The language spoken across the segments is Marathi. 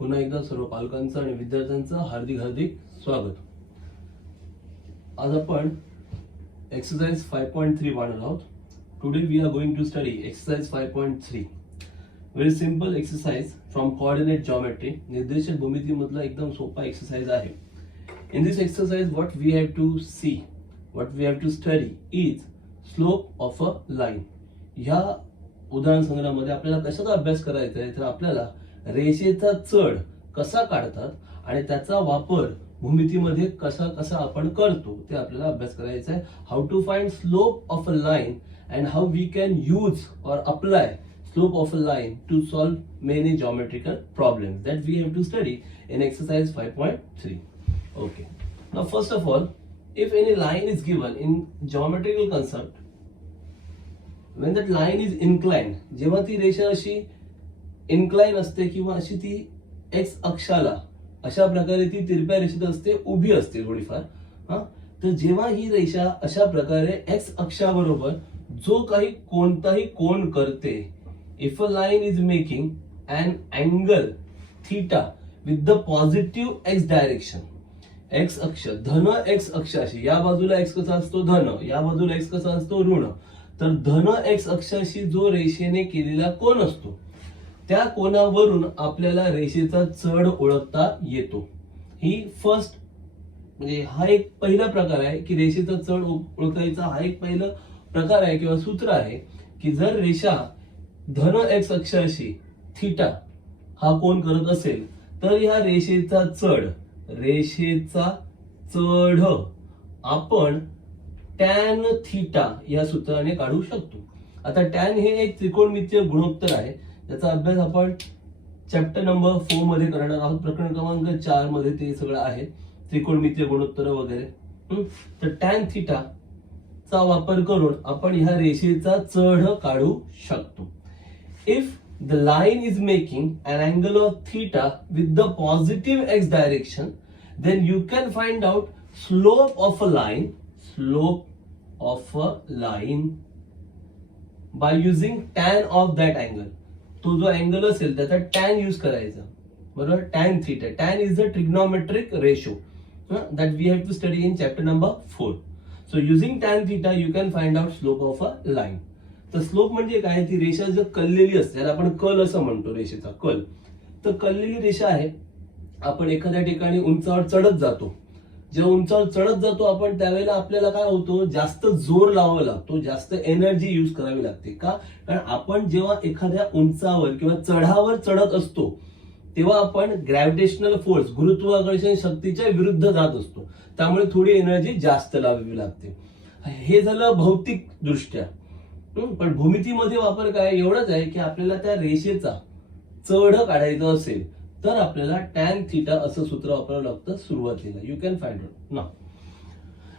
पुन्हा एकदा सर्व पालकांचं आणि विद्यार्थ्यांचं हार्दिक हार्दिक स्वागत. आज आपण एक्सरसाइज 5.3 पाहणार आहोत. Today we are going to study exercise 5.3. Very simple exercise from coordinate geometry. निर्देशक भूमिती मधला एकदम सोपा एक्सरसाइज आहे. In this exercise what we have to see, what we have to study is slope of a line. ह्या उदाहरण संग्रहामध्ये आपल्याला कशाचा अभ्यास करायचा आहे तर आपल्याला रेषेचा चढ कसा काढतात आणि त्याचा वापर भूमितीमध्ये कसा कसा आपण करतो ते आपल्याला अभ्यास करायचा आहे. How to find slope of a line and how we can use or apply slope of a line to solve many geometrical problems that we have to study in exercise 5.3. Okay. Now first of all, if any line is given in geometrical concept, when that line is inclined, जेव्हा ती रेषा अशी इन्क्लाइन असते किंवा अशी ती एक्स अक्षाला अशा प्रकारे ती तिरप्या रेषेत असते, उभी असते थोडीफार. तर जेव्हा ही रेषा अशा प्रकारे एक्स अक्षाबरोबर जो काही कोणताही कोन करते, if a line is making an angle theta with the positive x direction, x अक्ष धन एक्स अक्षाशी, या बाजूला एक्स कसा असतो धन, या बाजूला एक्स कसा असतो ऋण, तर धन एक्स अक्षाशी जो रेषेने केलेला कोन असतो त्या कोनावरून आपल्याला रेषेचा चढ ओळखता येतो. ही फर्स्ट म्हणजे हा एक पहिला प्रकार आहे की रेषेचा चढ ओळखायचा. हा एक पहिला प्रकार आहे किंवा सूत्र आहे की जर रेषा धन एक्स अक्षाशी थीटा हा कोन करत असेल तर ह्या रेषेचा चढ आपण टॅन थीटा या सूत्राने काढू शकतो. आता टॅन हे एक त्रिकोणमितीय गुणोत्तर आहे. त्याचा अभ्यास आपण चॅप्टर नंबर 4 मध्ये करणार आहोत. प्रकरण क्रमांक 4 मध्ये ते सगळं आहे, त्रिकोणमितीय गुणोत्तर वगैरे. तर टॅन थीटा चा वापर करून आपण ह्या रेषेचा चढ काढू शकतो. If the line is making an angle of theta with the positive x direction, then you can find out slope of a line by using tan of that angle. तो जो अँगल असेल त्याचा टॅन यूज करायचा, बरोबर. Tan theta, tan is the trigonometric ratio that we have to study in chapter number 4. So using tan theta you can find out slope of a line. तर स्लोप म्हणजे काय, ती रेषा जर कललेली असते, त्याला आपण कल असं म्हणतो, रेषेचा कल. तर कललेली रेषा आहे. आपण एखाद्या ठिकाणी उंचावर चढत जातो. जेव्हा उंचावर चढत जातो आपण त्यावेळेला आपल्याला काय होतो, जास्त जोर लावावा लागतो, जास्त एनर्जी यूज करावी लागते. का? कारण आपण जेव्हा एखाद्या उंचावर किंवा चढावर चढत असतो तेव्हा आपण ग्रॅव्हिटेशनल फोर्स, गुरुत्वाकर्षण शक्तीच्या विरुद्ध जात असतो. त्यामुळे थोडी एनर्जी जास्त लावावी लागते. हे झालं भौतिक दृष्ट्या. पण भूमितीमध्ये वापर काय एवढंच आहे की आपल्याला त्या रेषेचा चढ काढायचा असेल तर आपल्याला टॅन थीटा असं सूत्र वापरावं लागतं सुरुवातीला. You can find out now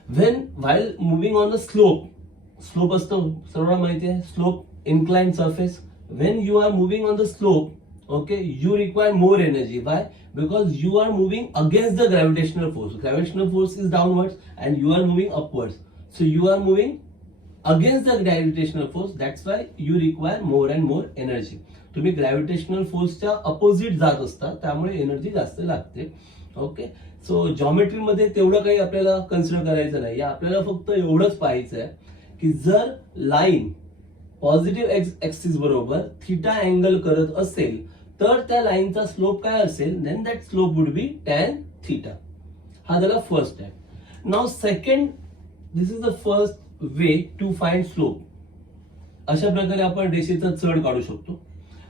when while moving on the slope असतं, सर्वांना माहिती आहे, slope inclined surface. When you are moving on the slope, okay, you require more energy. Why? Because you are moving against the gravitational force. Gravitational force is downwards and you are moving upwards. So you are moving against the gravitational force. That's why you require more and more energy. तुम्ही ग्रॅव्हिटेशनल फोर्सच्या अपोजिट जात असता, त्यामुळे एनर्जी जास्त लागते. ओके, सो जॉमेट्री मध्ये तेवढं काही आपल्याला कन्सिडर करायचं नाही. आपल्याला फक्त एवढंच पाहायचं आहे की जर लाईन पॉझिटिव्ह एक्स ऍक्सिस बरोबर थीटा अँगल करत असेल तर त्या लाईनचा स्लोप काय असेल, then that slope would be tan theta. हा झाला फर्स्ट आहे. Now second, this is the first way to find slope. अशा प्रकारे आपण रेषेचा चढ काढू शकतो.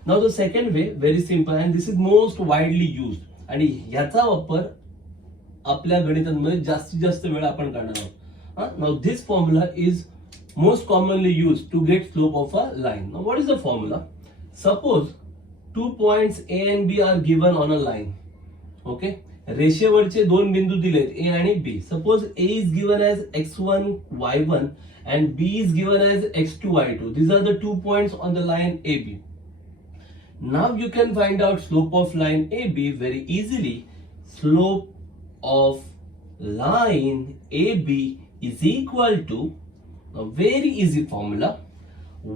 Now the second way very simple and this is most widely used, आणि याचा वापर आपल्या गणितांमध्ये जास्तीत जास्त वेळा आपण करणार आहोत. Now this formula is most commonly used to get slope of a line. Now what is the formula? Suppose 2 points A and B are given on a line. Okay, रेषेवरचे दोन बिंदू दिलेत A आणि B. Suppose A is given as x1 y1 and B is given as x2 y2. These are the 2 points on the line AB. Now you can find out slope of line AB very easily. Slope of line AB is equal to a very easy formula,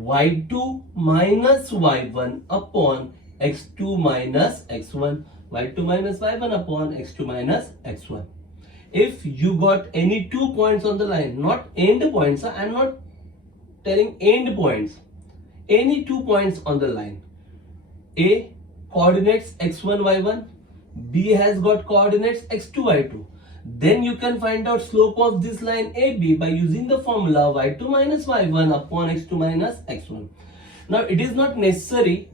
y2 minus y1 upon x2 minus x1. y2 minus y1 upon x2 minus x1. If you got any 2 points on the line, not end points, I am not telling end points, any 2 points on the line, A coordinates x1 y1, B has got coordinates x2 y2, then you can find out slope of this line AB by using the formula y2 minus y1 upon x2 minus x1. Now it is not necessary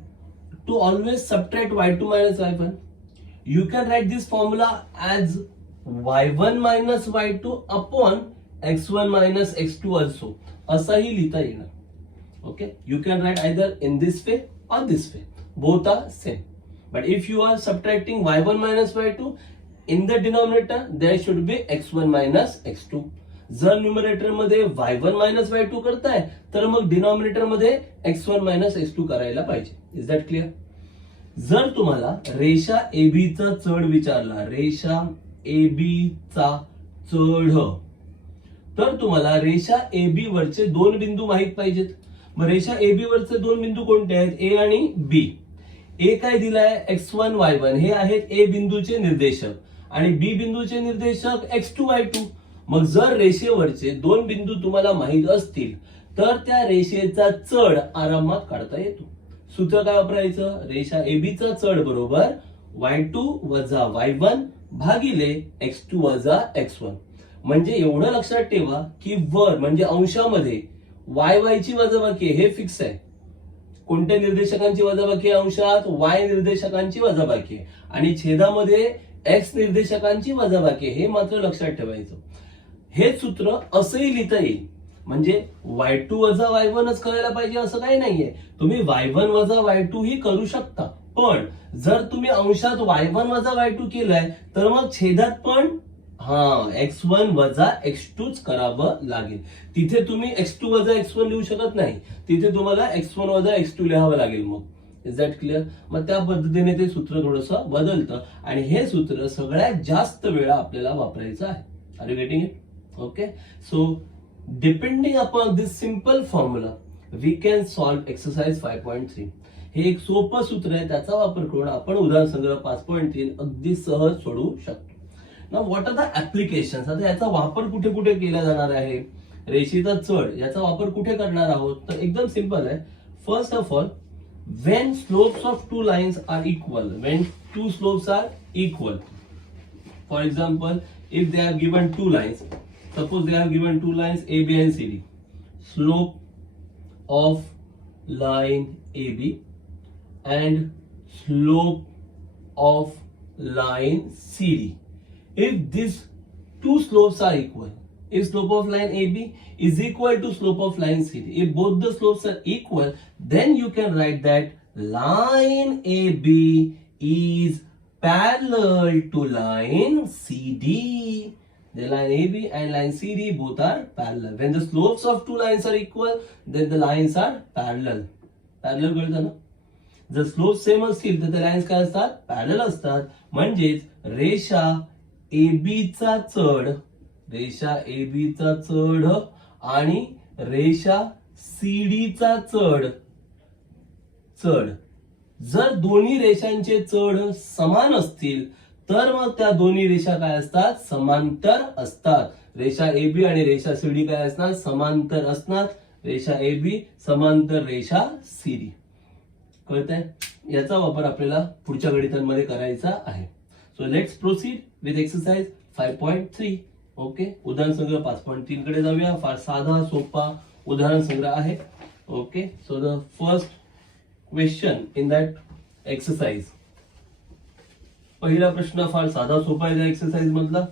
to always subtract y2 minus y1. You can write this formula as y1 minus y2 upon x1 minus x2 also. असाही लिहिता येणार. Okay, you can write either in this way or this way. Both are same. But if you are subtracting y1 minus y2, in the denominator there should be x1 minus x2. जर न्यूमरेटर मध्ये y1 minus y2 करताय तर मग डिनॉमिनेटर मध्ये x1 minus x2 करायला पाहिजे. Is that clear? जर तुम्हाला रेषा AB चा चढ विचारला, रेषा AB चा चढ, तर तुम्हाला रेषा AB वरचे दोन बिंदू माहित पाहिजेत. मग रेषा AB वरचे दोन बिंदू कोणते आहेत? A आणि B. A काय दिलाय? x1 y1 हे आहेत A बिंदूचे निर्देशक आणि B बिंदूचे निर्देशक x2 y2. मग जर रेषेवरचे दोन बिंदू तुम्हाला माहित असतील तर त्या रेषेचा चढ आरामात काढता येतो. सूत्र काय वापरायचं? रेषा AB चा चढ बरोबर y2 वजा y1 भागिले x2 वजा x1. म्हणजे एवढं लक्षात ठेवा की वर म्हणजे अंशामध्ये y ची वजाबाकी हे फिक्स आहे. कोणत्या निर्देशकांची वजाबाकी आहे? अंशात y निर्देशकांची वजाबाकी आहे आणि छेदामध्ये x निर्देशकांची वजाबाकी आहे. हे मात्र लक्षात ठेवायचं. हे सूत्र असंही लिहिता येईल. म्हणजे y2 वजा y1च करायला पाहिजे असं काही नाहीये. तुम्ही y1 वजा y2 ही करू शकता. पण जर तुम्ही अंशात y1 वजा y2 केलंय तर मग छेदात पण x1 वजा x2 च करावं लागेल. तिथे तुम्ही x2 वजा x1 लिहू शकत नाही. तिथे तुम्हाला x1 वजा x2 लिहावं लागेल. मग इज दॅट क्लिअर? मग त्या पद्धतीने ते सूत्र थोडंसं बदलतं आणि हे सूत्र सगळ्यात जास्त वेळा आपल्याला वापरायचं आहे. Are you getting it? Okay, so depending upon this simple formula we can solve exercise 5.3. हे एक सोपं सूत्र आहे, त्याचा वापर करून आपण उदाहरण संग्रह 5.3 अगदी सहज सोडवू शकतो. Now what are the applications? आता याचा वापर कुठे कुठे केला जाणार आहे? रेषेचा चढ याचा वापर कुठे करणार आहोत? तर एकदम सिंपल आहे. First of all, when slopes of two lines are equal, when two slopes are equal, for example if they are given two lines, suppose they have given two lines A, B and CD. Slope of line AB and slope of line CD. If these two slopes are equal, if slope of line AB is equal to slope of line CD, if both the slopes are equal, then you can write that line AB is parallel to line CD. The line AB and line CD both are parallel. When the slopes of two lines are equal, then the lines are parallel. Parallel कळतं ना? जर slopes same असतील तर the lines काय असतात? Parallel असतात. म्हणजेच रेषा AB चा चढ, रेषा AB चा चढ आणि रेषा CD चा चढ जर दोन्ही रेषांचे चढ समान असतील तर मग त्या दोन्ही रेषा काय असतात? समांतर असतात. रेषा AB आणि रेषा CD काय असणार? समांतर असणार. रेषा AB समांतर रेषा CD. कळतंय? याचा वापर आपल्याला पुढच्या गणितांमध्ये करायचा आहे. So let's proceed with exercise 5.3. Okay, उदाहरण संग्रह 5.3 कडे जाऊया. फार साधा सोपा उदाहरण संग्रह आहे. Okay, so the first question in that exercise, पहिला प्रश्न फार साधा सोपा आहे त्या एक्सरसाइज मधला.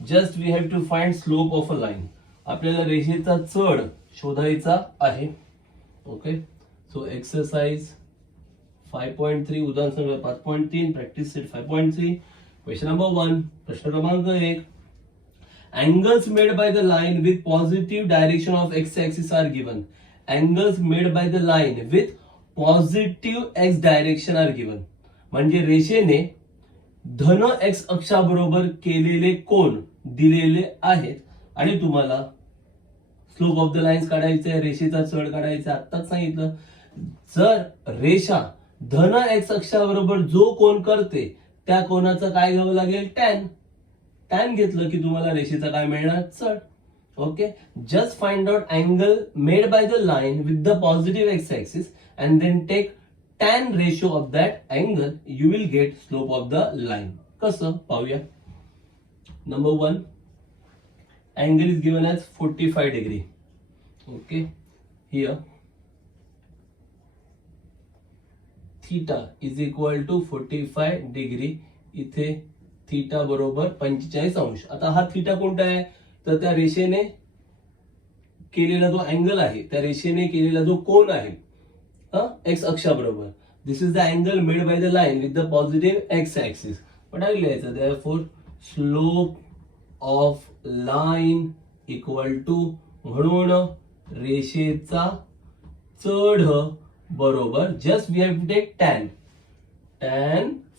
Just we have to find slope of a line. आपल्याला रेषेचा चढ शोधायचा आहे. ओके, सो एक्सरसाइज 5.3 उदाहरण संग्रह 5.3 प्रॅक्टिस सेट 5.3. क्वेश्चन नंबर 1, प्रश्न क्रमांक 1. Angles made by the line with positive direction of x-axis are given. Angles made by the line with positive x direction are given. म्हणजे रेषेने धन x अक्षाबरोबर केलेले कोन दिलेले आहेत आणि तुम्हाला स्लोप ऑफ द लाइन्स काढायचे आहे, रेषेचा चढ काढायचा. आत्ताच सांगितलं, जर रेषा धन x अक्षाबरोबर जो कोन करते त्या कोणाचं काय घ्यावं लागेल, टॅन. टॅन घेतलं की तुम्हाला रेषेचा काय मिळणार, चढ. Okay, just find out angle made by the line with the positive x axis and then take tan ratio of that angle, you will get slope of the line. कसं पाहूया. Number 1, angle is given as 45 degree. Okay, here theta is equal to 45 degree. इथे थीटा बरोबर 45 अंश. आता हा थीटा कोणता आहे, तर त्या रेषेने केलेला जो अँगल आहे, त्या रेषेने केलेला जो कोन आहे एक्स अक्षाबरोबर. This is the angle made by the line with the positive x axis. काय लिहायचं, therefore slope of line equal to, म्हणून रेषेचा चढ बरोबर, just we have to take tan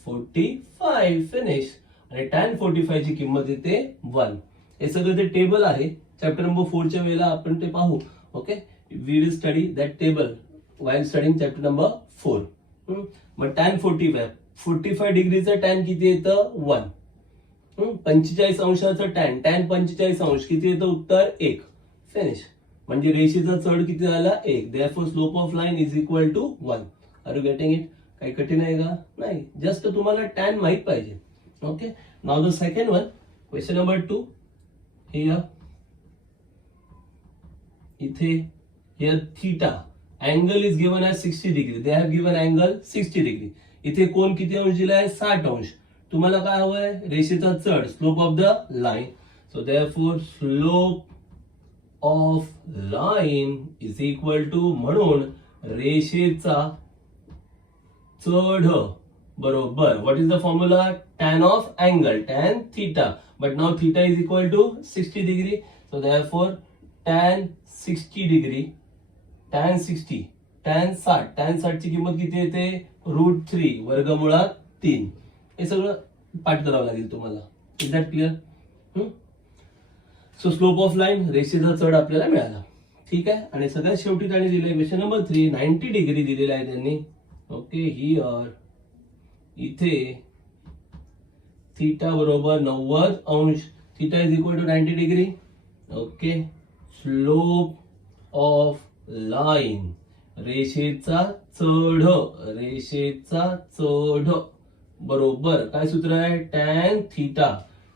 45 finish. आणि टॅन 45 ची किंमत येते 1. हे सगळं ते टेबल आहे, चॅप्टर नंबर 4 च्या वेळेला आपण ते पाहू. Okay, we will study that table while studying chapter number 4. मग tan 45 डिग्रीचं टॅन किती येतं, 1. 45 अंशाचं टॅन 45 अंश किती येतं, उत्तर 1. फिनिश. म्हणजे रेषेचा चढ किती झाला, 1. Therefore slope of line is equal to 1. Are you getting it? काही कठीण आहे का, नाही, जस्ट तुम्हाला टॅन माहित पाहिजे. Okay, now the second one, question number 2. Here इथे here theta angle is given as 60 degree. They have given angle 60 degree. इथे कोण किती अंश दिलाय, 60 अंश. तुम्हाला काय हवंय, रेषेचा चढ, slope of the line. So therefore slope of line is equal to, म्हणून रेषेचा चढ बरोबर, what is the formula, tan of angle, tan theta. But now theta is equal to 60 degree. So therefore tan 60 degree, tan 60, tan 60 ची किंमत किती येते, √3 वर्गमुळात 3. हे सगळं पाठ करावं लागेल तुम्हाला. Is that clear? So slope of line, रेषेचा चढ आपल्याला मिळाला. ठीक आहे. आणि सगळ्यात शेवटी त्यांनी दिले क्वेश्चन नंबर 3, 90 डिग्री दिलेला आहे त्यांनी. ओके, हियर इथे थीटा बरोबर 90 अंश, theta is equal to 90 degree. Okay, slope of line, रेषेचा चढ, रेषेचा चढ बरोबर काय सूत्र आहे, tan theta,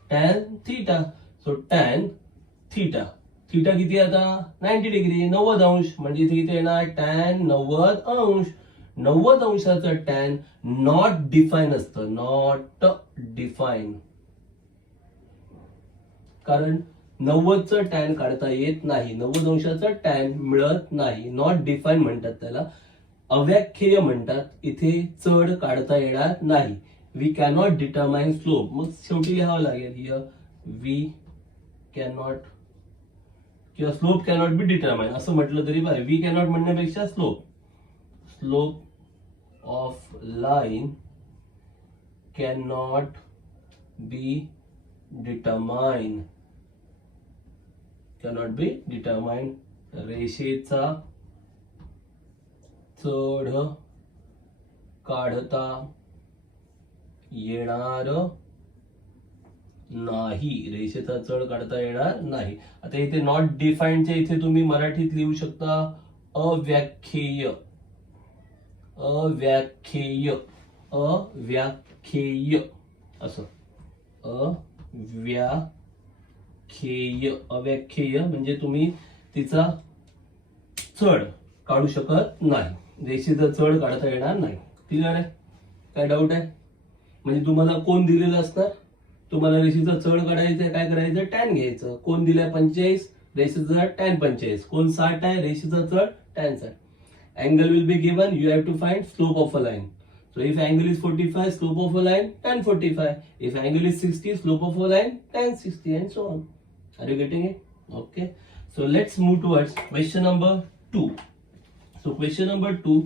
tan theta. So tan theta, theta किती आता 90 डिग्री, 90 अंश, म्हणजे इथे किती येणार, टॅन 90 अंश. 90 अंशाचं टॅन नॉट डिफाईन असतं, नॉट डिफाईन, कारण 90चं टॅन काढता येत नाही, 90 अंशाचं टॅन मिळत नाही, नॉट डिफाईन म्हणतात त्याला, अव्याख्येय म्हणतात. इथे चढ काढता येणार नाही, वी कॅनॉट डिटरमाइन स्लोप. मग शेवटी लिहावं लागेल हियर वी कॅनॉट, किंवा स्लोप कॅनॉट बी डिटरमाइन असं म्हटलं तरी बरं. वी कॅनॉट म्हणण्यापेक्षा slope, slope of line cannot be determine, cannot be determine. रेषेचा चढ काढता येणार नाही, रेषेचा चढ काढता येणार नाही. आता इथे नॉट डिफाईनच्या इथे तुम्ही मराठीत लिहू शकता अव्याख्येय, अव्याख्येय, अव्याख्येय असं, अव्याख्येय, अव्याख्येय म्हणजे तुम्ही तिचा चढ काढू शकत नाही, रेषेचा चढ काढता येणार नाही. क्लिअर आहे? काय डाऊट आहे? म्हणजे तुम्हाला कोण दिलेलं असणार, तुम्हाला रेषेचा चढ काढायचं, काय करायचं, टॅन घ्यायचं. कोण दिलाय 45, रेषेचा टॅन 45. कोण 60 आहे, रेषेचा चढ tan 60. Angle will be given, you have to find slope of a line. So if angle is 45, slope of a line tan 45. If angle is 60, slope of a line tan 60, and so on. Are you getting it? Okay. So let's move towards question number 2. So question number 2.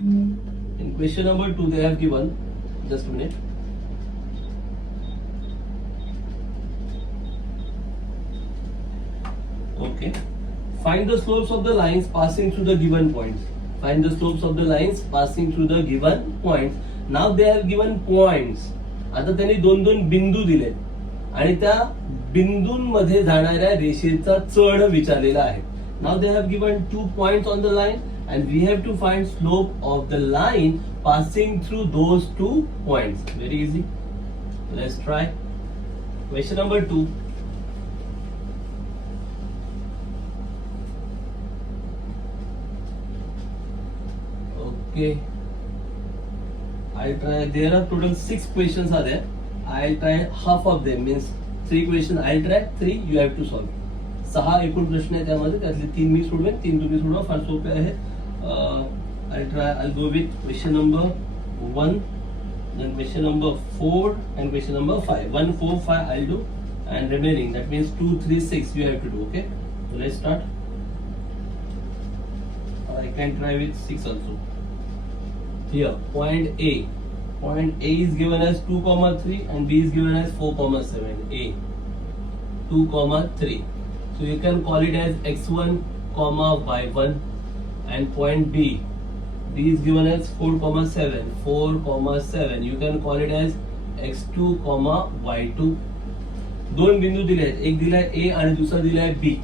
In question number 2, they have given, just a minute. Okay. Find the slopes of the lines passing through the given points. Find the slopes of the lines passing through the given points. Now they have given points. आता त्यांनी दोन दोन बिंदू दिलेत आणि त्या बिंदूंमध्ये जाणाऱ्या रेषेचा चढ विचारलेला आहे. Now they have given 2 points on the line and we have to find slope of the line passing through those 2 points. Very easy. Let's try. Question number 2. Okay. I'll try. There are total 6 questions are there. I'll try half of them. Means 3 questions I'll try, 3 you have to solve. 6 एकूण प्रश्न आहे त्यामध्ये, त्यातले 3 मी सोडवेन, 3 तुम्ही सोडवा. फार सोपे आहे. I'll go with question number 1, then question number 4 and question number 5. 1, 4, 5 I'll do, and remaining, that means 2, 3, 6 you have to do. Okay, so let's start. I can try with 6 also. Here point A is given as 2,3 and B is given as 4,7. A 2,3, so you can call it as x1, y1. And point B is given as 4,7. You can call it as x2, y2. दोन बिंदू दिले आहेत, एक दिलाय A आणि दुसरा दिलाय B.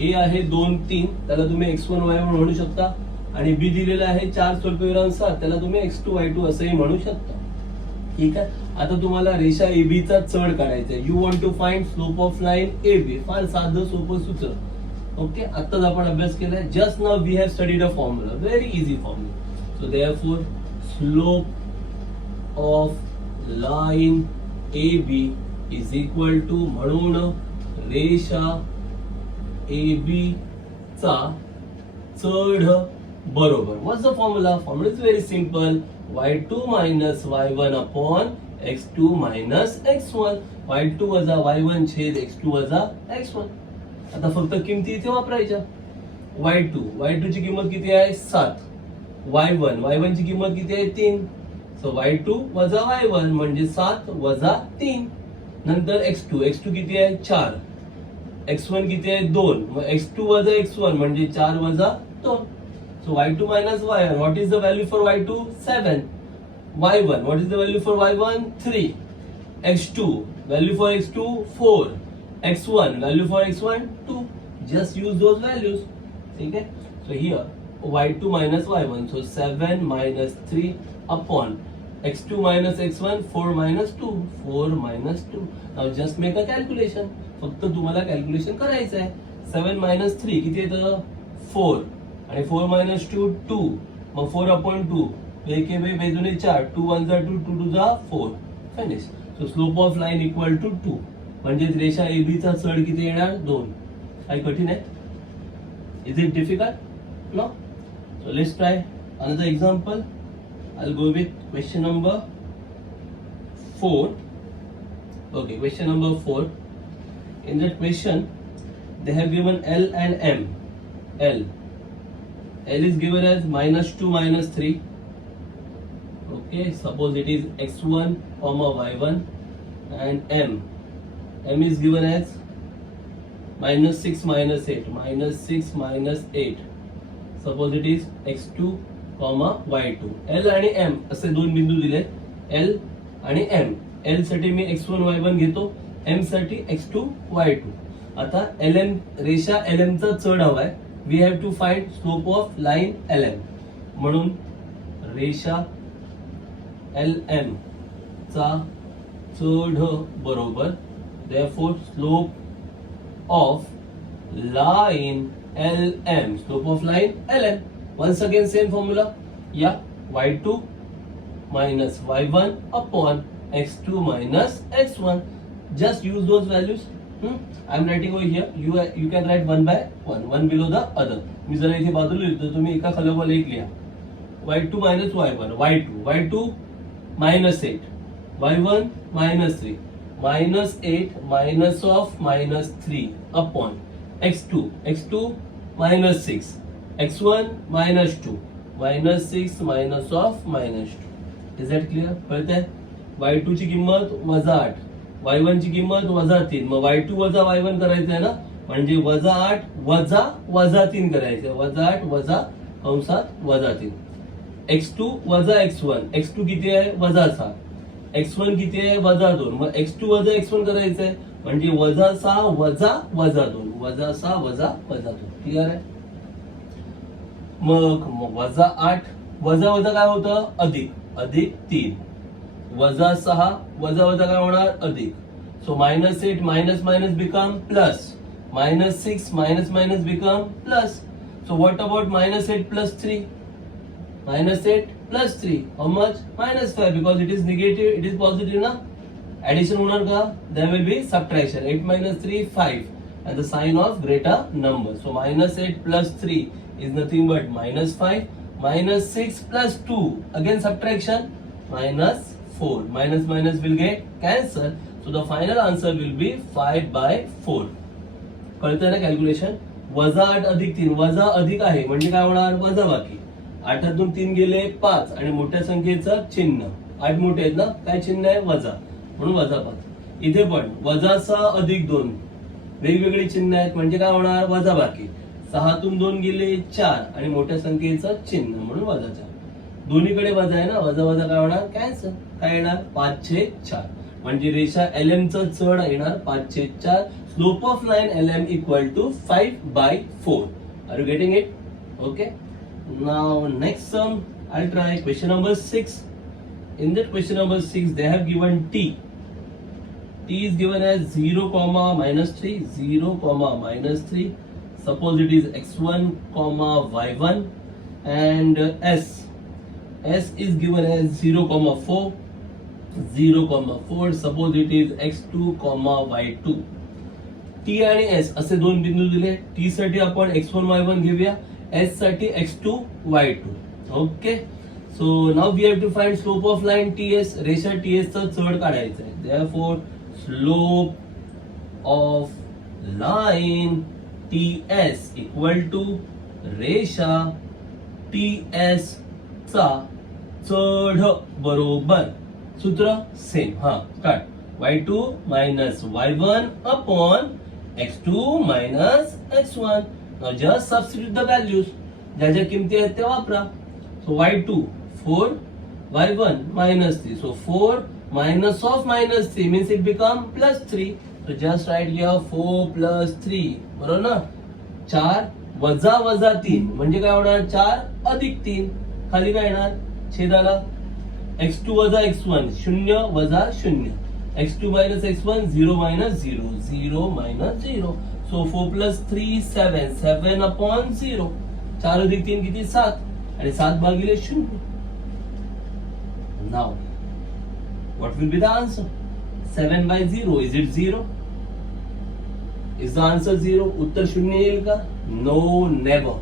A आहे 2, 3, त्याला तुम्ही x1, y1 म्हणू शकता, आणि B दिलेला आहे 4 स्वल्पविराम 7, त्याला तुम्ही x2, y2 असंही म्हणू शकता. ठीक आहे. आता तुम्हाला रेषा AB चा चढ काढायचा आहे. You want to find slope of line AB. फार साधं सोपं सूत्र. ओके, आत्ताच आपण अभ्यास केलाय. Just now we have studied a formula, very easy formula. So therefore slope of line AB is equal to, म्हणून रेषा AB चा चढ बरोबर. What's the formula? Formula is very simple. y2 minus y1 upon x2 minus x1. y2 वजा y1 छेद x2 वजा x1. आता फक्त किमती इथे वापरायच्या. y2 ची किंमत किती आहे? 7. y1 ची किंमत किती आहे? 3. सो y2 वजा y1 म्हणजे 7 वजा 3. नंतर x2 किती आहे? 4. x1 किती आहे? 2. मग x2 वजा x1 म्हणजे 4 वजा 2. So y2 minus y1, what is the value for y2? 7. y1, what is the value for y1? 3. x2, value for x2? 4. x1, value for x1? 2. Just use those values. Okay? So here y2 minus y1, so 7 minus 3 upon x2 minus x1, 4 minus 2. 4 minus 2. Now just make a calculation. फक्त तुम्हाला कॅल्क्युलेशन करायचं आहे. 7 minus 3 किती येतं? 4. आणि 4 minus 2 2. मग 4 upon 2 एके बेजुने 4. 2 1 जा 2, 2 2 जा 4. Finish. So slope of line equal to 2. म्हणजे रेषा AB चा चढ किती येणार? 2. काही कठीण आहे? Is it difficult? No. So let's try another example. I'll go with question number 4. Okay, question number 4. In that question, they have given L and M. L is given as -2 -3. Okay, suppose it is x1, y1, and M is given as -6 -8. -6 -8. Suppose it is x2, y2. L आणि M असे दोन बिंदू दिले. L आणि M. L साठी मी x1 y1 घेतो, M साठी x2 y2. आता LM रेषा LM चा चढ हवाय. We have to find slope of line LM. म्हणून रेषा LM चा चढ बरोबर. Therefore slope of line LM. Slope of line LM. Once again same formula. Yeah, y2 minus y1 upon x2 minus x1. Just use those values. I'm writing over here. You can write one by one below the other. मी जर इथे बाजूला लिहितो तुम्ही एका खालोखाल एक लिहा. y2 minus y1. y2 minus 8. y1 minus 3. minus 8 minus of minus 3 upon x2 minus 6. x1 minus 2. minus 6 minus of minus 2. Is that clear? कळतंय? y2 ची किंमत -8. y1 ची किंमत -3. मग y2 वजा y1 करायचं आहे ना, म्हणजे -8 वजा -3 करायचं. -8 वजा -3. x2 वजा x1, x2 किती आहे वजा 6, x1 किती आहे वजा 2, मग x2 वजा x1 करायचं आहे म्हणजे वजा 6 वजा वजा 2, वजा 6 वजा वजा 2. क्लिअर आहे. मग वजा 8 वजा वजा काय होतं अधिक, अधिक 3 वजा 6 वजा वजा काय होणार अधिक. So -8 minus minus become plus, -6 minus minus become plus. So what about -8 plus 3, -8 plus 3, how much? -5, because it is negative, it is positive ना. Addition होणार का? There will be subtraction. 8 minus 3, 5, and the sign of greater number. So -8 plus 3 is nothing but -5. -6 plus 2, again subtraction, -4. Minus minus will get cancel. So the final answer will be 5/4. कळतंय ना कॅल्क्युलेशन. वजा 8 अधिक 3, वजा अधिक आहे म्हणजे काय होणार वजा बाकी. 8तून 3 गेले 5 आणि मोठ्या संख्येचं चिन्ह, 8 मोठे आहेत ना, काय चिन्ह आहे वजा, म्हणून वजा 5. इथे पण वजा 6 अधिक 2 वेगवेगळी चिन्ह आहेत म्हणजे काय होणार वजा बाकी. 6तून 2 गेले 4 आणि मोठ्या संख्येचं चिन्ह म्हणून वजा 4. दोन्हीकडे वजा आहे ना, वजा वजा काय होणार कॅन्सल. काय येणार 5/4 म्हणजे रेषा LM चं चढ येणार 5/4. Slope of line LM equal to 5/4. Are you getting it? Okay. Now next sum, I'll try question number 6. In that question number 6, they have given t. T is given as 0, -3, 0, -3. Suppose it is x1, y1, and s. S is given as 0, 4, 0, 4. Suppose it is x2, y2. T आणि S असे दोन बिंदू दिले. T साठी आपण x1, y1 घेऊया. S साठी x2, y2. Okay. So now we have to find slope of line TS. रेषा TS चा चढ काढायचा आहे. Therefore slope of line TS equal to रेषा TS चा चढ बरोबर. सूत्र सेम. हा काढ. y2 minus y1 upon x2 minus x1. Now just substitute the values. ज्या ज्या किमती आहेत त्या वापरा. So y2 4, y1 -3. So 4 minus of -3 means it become +3. So just write here 4 plus 3. बरोबर ना. 4 वजा वजा 3 म्हणजे काय होणार 4 अधिक 3. खाली काय येणार छेदाला x2 वजा x1 0 वजा 0. x2 minus x1 0 minus 0, 0 minus 0. So 4 plus 3 7, 7 upon 0. 4 अधिक 3 किती 7 आणि 7 भागिले 0. Now what will be the answer? 7/0. Is it 0? Is the answer 0? उत्तर 0 येईल का? No, never.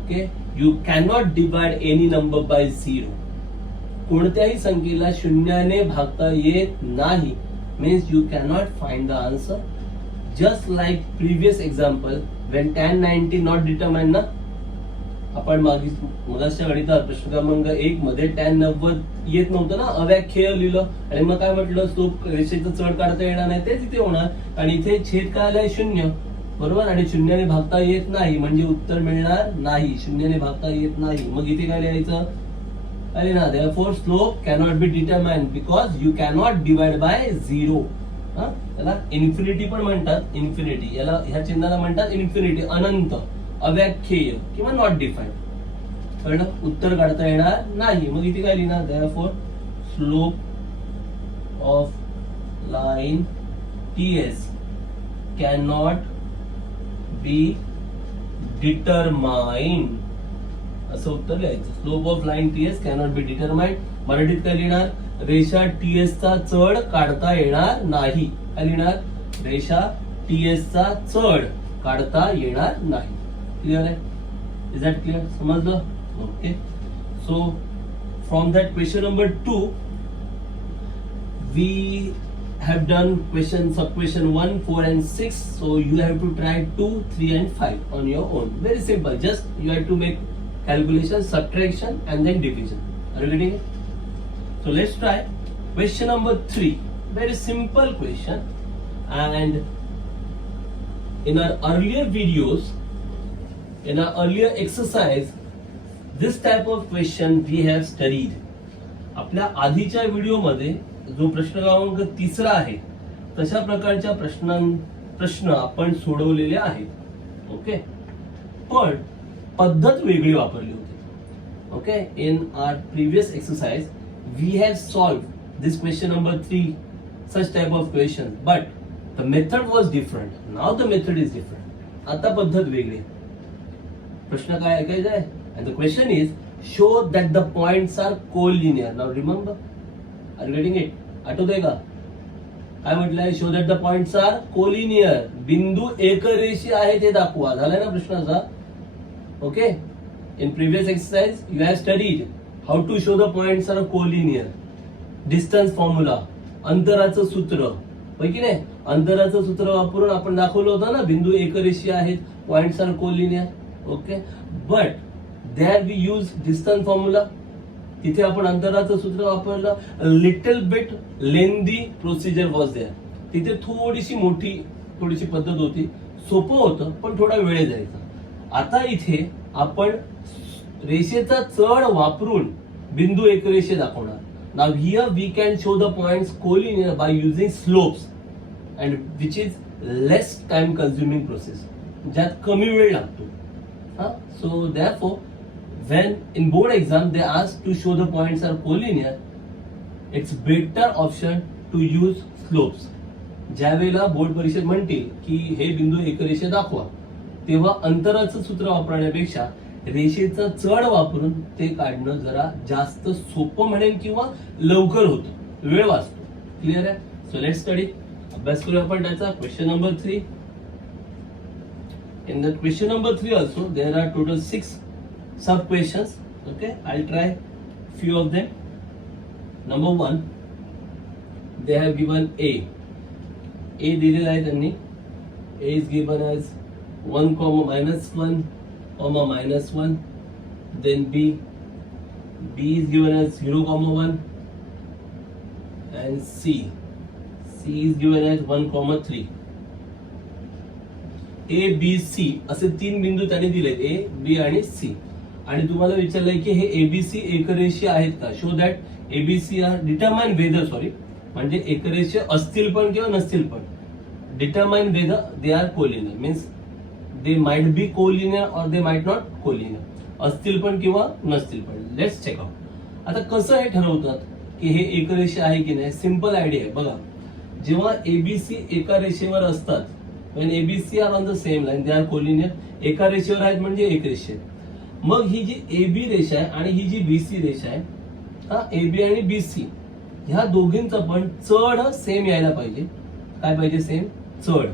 Okay? You cannot divide any number by 0. कोणत्याही संख्येला शून्याने भागता येत नाही. Means you cannot find the answer. Just like previous example, when tan 90 not determined ना, आपण मगाच्या गणितात प्रश्न क्रमांक 1 मध्ये tan 90 येत नव्हतं ना, अव्याख्येय लिहिलं आणि मग काय म्हटलं स्लोप रेषेचं चढ काढता येणार नाही, तेच इथे होणार. आणि इथे छेद काय आलाय 0 बरोबर, आणि शून्याने भागता येत नाही म्हणजे उत्तर मिळणार नाही. शून्याने भागता येत नाही. मग इथे काय लिहायचं अरे ना. therefore slope cannot be determined because you cannot divide by 0. त्याला इन्फिनिटी पण म्हणतात. इन्फिनिटी याला ह्या चिन्हाला म्हणतात इन्फिनिटी, अनंत, अव्याख्येय किंवा नॉट डिफाईन्ड. कळलं. उत्तर काढता येणार नाही. मग इथे काय लिहिणार therefore slope of line TS cannot be determined. असं उत्तर लिहायचं. Slope of line TS cannot be determined. मराठीत काय लिहिणार रेषा TS चा चढ काढता येणार नाही. काय लिहिणार रेषा TS चा चढ काढता येणार नाही. क्लिअर आहे? Is that clear? समजलं? Okay. So from that question number 2 we have done sub question 1, 4 and 6. So you have to try 2, 3 and 5 on your own. Very simple. Just you have to make calculation, subtraction and then division. Are you getting it? So let's try question number 3. Very simple question. And in our earlier videos, in our earlier exercise, this type of question we have studied. आपल्या आधीच्या व्हिडिओमध्ये जो प्रश्न क्रमांक 3 आहे तशा प्रकारच्या प्रश्न आपण सोडवलेले आहेत. ओके, पण पद्धत वेगळी वापरली होती. Okay, in our previous exercise we have solved this question number 3 such type of question, but the method was different. Now the method is different. आता पद्धत वेगळी. प्रश्न काय ऐकायचा आहे? And the question is, show that the points are collinear. Now remember, are you getting it? आठवतंय का? काय म्हटलंय? Show that the points are collinear. बिंदू एकरेषीय आहे ते दाखवा. झालाय ना प्रश्नाचा? Okay. In previous exercise, you have studied how to show the points are collinear. Distance formula. अंतराचं सूत्र, होय की नाही? अंतराचं सूत्र वापरून आपण दाखवलं होतं ना, बिंदू एकरेषीय आहेत, points are collinear. Okay, but there we use distance formula. तिथे आपण अंतराचं सूत्र वापरलं. Little bit lengthy procedure was there. तिथे थोडीशी पद्धत होती. सोपं होतं पण थोडा वेळ जायचा. आता इथे आपण रेषेचा चढ वापरून बिंदू एकरेषीय दाखवणार. Now here we can show the points collinear by using slopes, and which is less time consuming process. ज्यात कमी वेळ लागतो. So therefore, when in board exam they ask to show the points are collinear, it's better option to use slopes. ज्या वेळेला बोर्ड परीक्षेत म्हणतील की हे बिंदू एकरेषीय दाखवा, तेव्हा अंतराचं सूत्र वापरण्यापेक्षा रेषेचा चढ वापरून ते काढणं जरा जास्त सोपं म्हणेल किंवा लवकर होतं, वेळ वाचतो. क्लिअर आहे? So let's study. अभ्यास करूया आपण त्याचा. Question number 3. In the question number 3 also there are total 6 sub questions. Okay, I try few of them. Number 1, they have given A. A दिलेला आहे त्यांनी. A is given as 1, -1, -1, then b is given as 0, 1, and c is given as 1, 3. a b c असे 3 बिंदू त्यांनी दिलेत, a b आणि c. आणि तुम्हाला विचारलंय की हे abc एकरेषीय आहेत का. Show that abc are determine whether, sorry, म्हणजे एकरेषीय असतील पण किंवा नसतील पण. Determine whether they are collinear, means they might be collinear or they might not collinear. असतील पण किंवा नसतील पण. Let's check out. आता कसं हे ठरवतात की हे एकरेषीय आहे की नाही? सिंपल आयडिया आहे बघा. जेव्हा एबीसी एका रेषेवर असतात, when ABC are on the same line, they are collinear. एका रेषेवर आहेत म्हणजे एकरेषीय. मग ही जी AB रेषा आहे आणि ही जी BC रेषा आहे, AB आणि BC ह्या दोघींचा पण चढ सेम यायला पाहिजे. काय पाहिजे? सेम चढ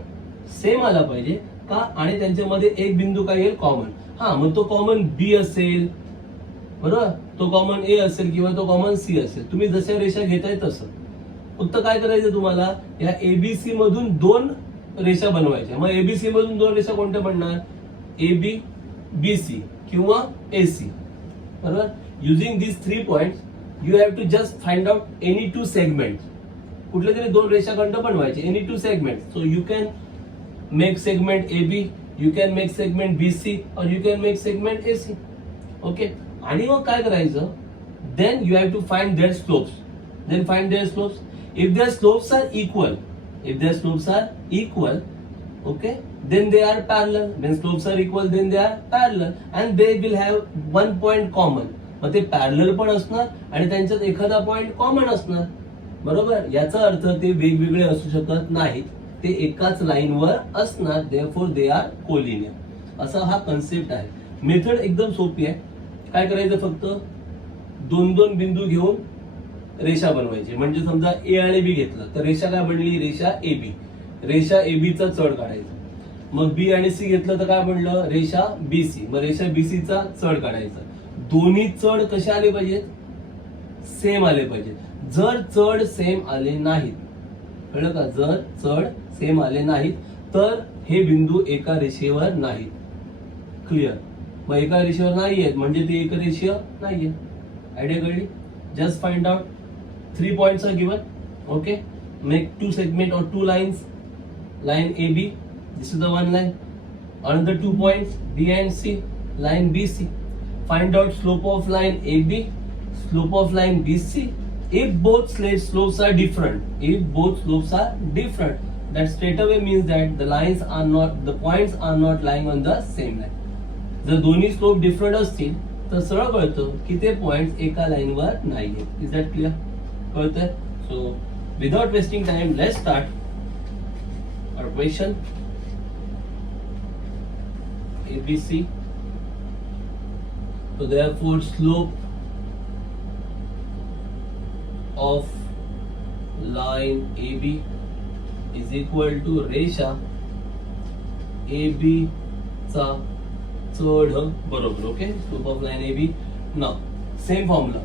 सेम आला पाहिजे का? आणि त्यांच्यामध्ये एक बिंदू काय येईल? कॉमन. मग तो कॉमन बी असेल, बरोबर, तो कॉमन ए असेल किंवा तो कॉमन सी असेल. तुम्ही जशा रेषा घेताय तसं. फक्त काय करायचं तुम्हाला? या एबीसी मधून 2 रेषा बनवायच्या. मग एबीसी मधून 2 रेषा कोणत्या बनणार? AB, BC किंवा AC. बरोबर. Using this 3 points you have to just find out any 2 segments. कुठले तरी 2 रेषाखंड बनवायचे, any 2 segments. So you can make segment AB, you can make segment BC, or you can make segment AC. Okay, आणि मग काय करायचं? Then you have to find their slopes. Then find their slopes. If their slopes are equal, okay, then they are parallel. When slopes are equal, then they are parallel, and they will have 1 point common. मग ते parallel पण असणार आणि त्यांच्यात एखादा पॉइंट कॉमन असणार. बरोबर. याचा अर्थ ते वेगवेगळे असू शकत नाहीत, ते एकाच लाईनवर असणार. Therefore they are collinear. असा हा कन्सेप्ट आहे. मेथड एकदम सोपी आहे. काय करायचं? फक्त 2 बिंदू घेऊन रेषा बनवायची. म्हणजे समजा ए आणि बी घेतलं तर रेषा काय बनली? रेषा AB. रेषा एबीचा चढ काढायचा. मग बी आणि सी घेतलं तर काय बनलं? रेषा BC. मग रेषा BCचा चढ काढायचा. दोन्ही चढ कसे आले पाहिजेत? सेम आले पाहिजेत. जर चढ सेम आले नाहीत, कळलं का? जर चढ सेम आले नाहीत तर हे बिंदू एका रेषेवर नाहीत. क्लिअर? मग एका रेषेवर नाहीयेत म्हणजे ते एकरेषीय नाहीये. आयडिया कळली? Just find out 3 points are given. Okay, make 2 segment और 2 lines. Line AB, this is the one line. Another 2 points B and C, line BC. Find out slope of line AB, slope of line BC. If both slopes are different, that straight away means that the points are not lying on the same line. जर दोन्ही स्लोप डिफरंट असतील तर सरळ कळतं की ते पॉइंट्स एका लाईनवर नाहीये. Is that clear? कळतंय? So without wasting time let's start our question. ABC. So therefore slope of line AB is equal to रेषा AB चा चढ बरोबर. Okay, slope of line AB. Now same formula.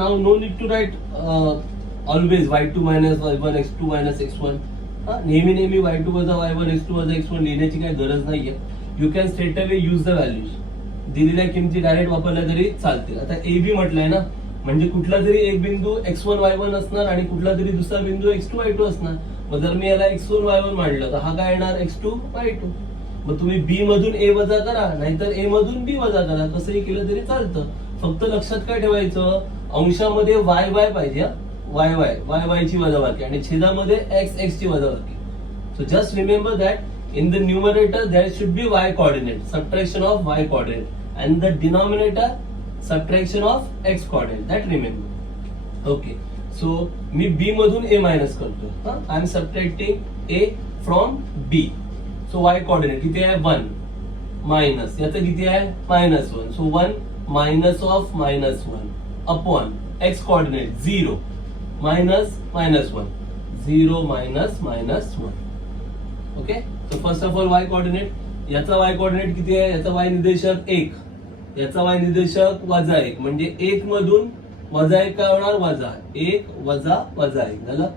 Now no need to write always y2 minus y1 x2 minus x1. नेहमी y2 वजा y1 x2 वजा x1 लिहिण्याची काही गरज नाहीये. You can straight away use the values. दिलेल्या किमती डायरेक्ट वापरल्या तरी चालतील. आता AB म्हटलंय ना, म्हणजे कुठला तरी एक बिंदू x1 y1 असणार आणि कुठला तरी दुसरा बिंदू x2 y2 असणार. मग जर मी याला x1 y1 मांडलं तर हा काय येणार x2 y2. मग तुम्ही B मधून A वजा करा, नाहीतर A मधून B वजा करा, कसंही केलं तरी चालतं. फक्त लक्षात काय ठेवायचं, अंशामध्ये y y पाहिजे, y ची वजाबाकी आणि छेदामध्ये x ची वजाबाकी. So just remember that in the numerator there should be y coordinate, subtraction of y coordinate, and the denominator subtraction of x coordinate. That remember. Okay, so me B मधून A minus करतो. I am subtracting A from B. So y coordinate किती आहे 1 minus याचं किती आहे -1. So 1 minus of -1 upon x coordinate 0 minus -1, 0 minus -1. Okay, तो first of all y coordinate. याचा y कोऑर्डिनेट किती आहे? याचा y निर्देशक 1, याचा y निर्देशक -1, म्हणजे 1 मधून -1 काय होणार? -1 वजा -1 झालं.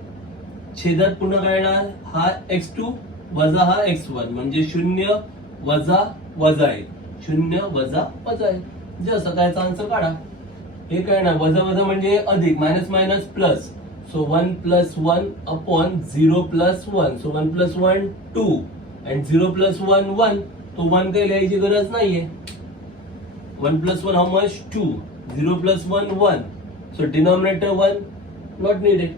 छेदात पुन्हा काय येणार? हा x2 वजा हा x1, म्हणजे 0 वजा -1, 0 वजा -1. जसं काय आन्सर काढा. हे काय ना वजा वजा म्हणजे अधिक, minus minus plus. So 1 plus 1 upon 0 plus 1. So 1 plus 1 2 and 0 plus 1 1. तो 1 काही लिहायची गरज नाहीये. 1 plus 1 how much? 2. 0 plus 1 1. So denominator 1 not needed.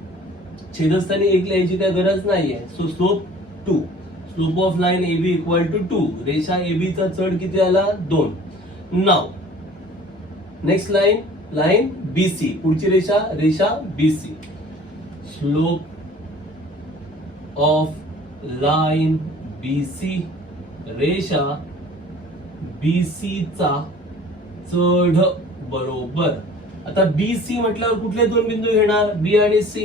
छेदस्थानी 1 लिहायची काही गरज नाहीये. So slope 2. Slope of line AB equal to 2. रेषा AB चा चढ किती आला? 2. Now next line BC. पुढची रेषा BC. Slope of line BC, रेषा BC चा चढ बरोबर. आता BC म्हटल्यावर कुठले दोन बिंदू घेणार? B आणि C.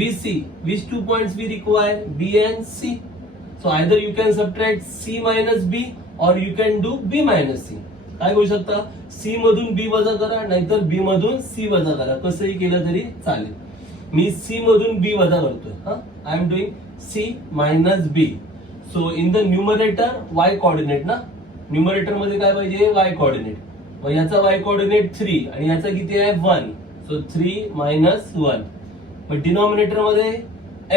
BC, which 2 points we require? B and C. So either you can subtract C minus B or you can do B minus C. काय करू शकता? C मधून B वजा करा, नाहीतर B मधून C वजा करा, कसंही केलं तरी चालेल. मी C मधून B वजा करतोय. I am doing C minus B. So in the numerator y coordinate ना, न्यूमरेटर मध्ये काय पाहिजे? y coordinate. मग याचा y कोऑर्डिनेट 3 आणि याचा किती आहे 1. So 3 minus 1. मग डिनॉमिनेटर मध्ये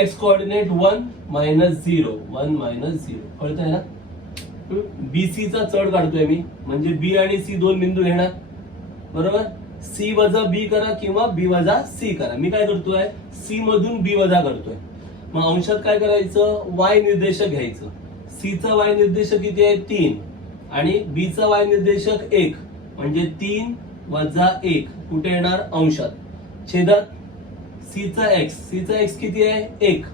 x कोऑर्डिनेट 1 मायनस 0, 1 मायनस 0. कळतंय ना? BC चा चढ काढतोय मी, म्हणजे B आणि C दोन बिंदू घेणार बरोबर. C वजा B करा किंवा B वजा C करा. मी काय करतोय? C मधून B वजा करतोय. मग अंशात काय करायचं? y निर्देशक घ्यायचं. C चा y निर्देशक किती आहे? 3 आणि B चा y निर्देशक 1, म्हणजे 3 वजा 1 कुठे येणार? अंशात. छेदात C चा x किती आहे? 1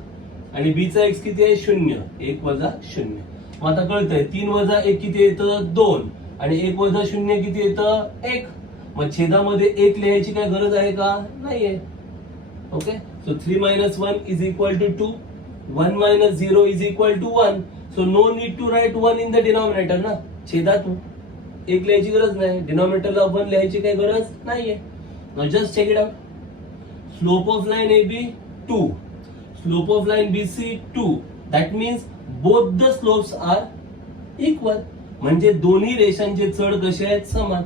आणि B चा x किती आहे? 0. 1 वजा 0. मग आता कळतंय 3 वजा 1 किती येतं? 2 आणि 1 वजा 0 किती येतं? 1. मग छेदामध्ये 1 लिहायची काय गरज आहे का? नाहीये. Okay, so 3 minus 1 is equal to 2. 1 minus 0 is equal to 1. So no need to write 1 in the denominator ना. छेदात 1 लिहायची गरज नाही, डिनॉमिनेटरला 1 लिहायची काही गरज नाहीये. Now just check it out. Slope of line AB 2. Slope of line BC 2. That means both the slopes are equal. म्हणजे दोन्ही रेषांचे चढ कसे आहेत? समान.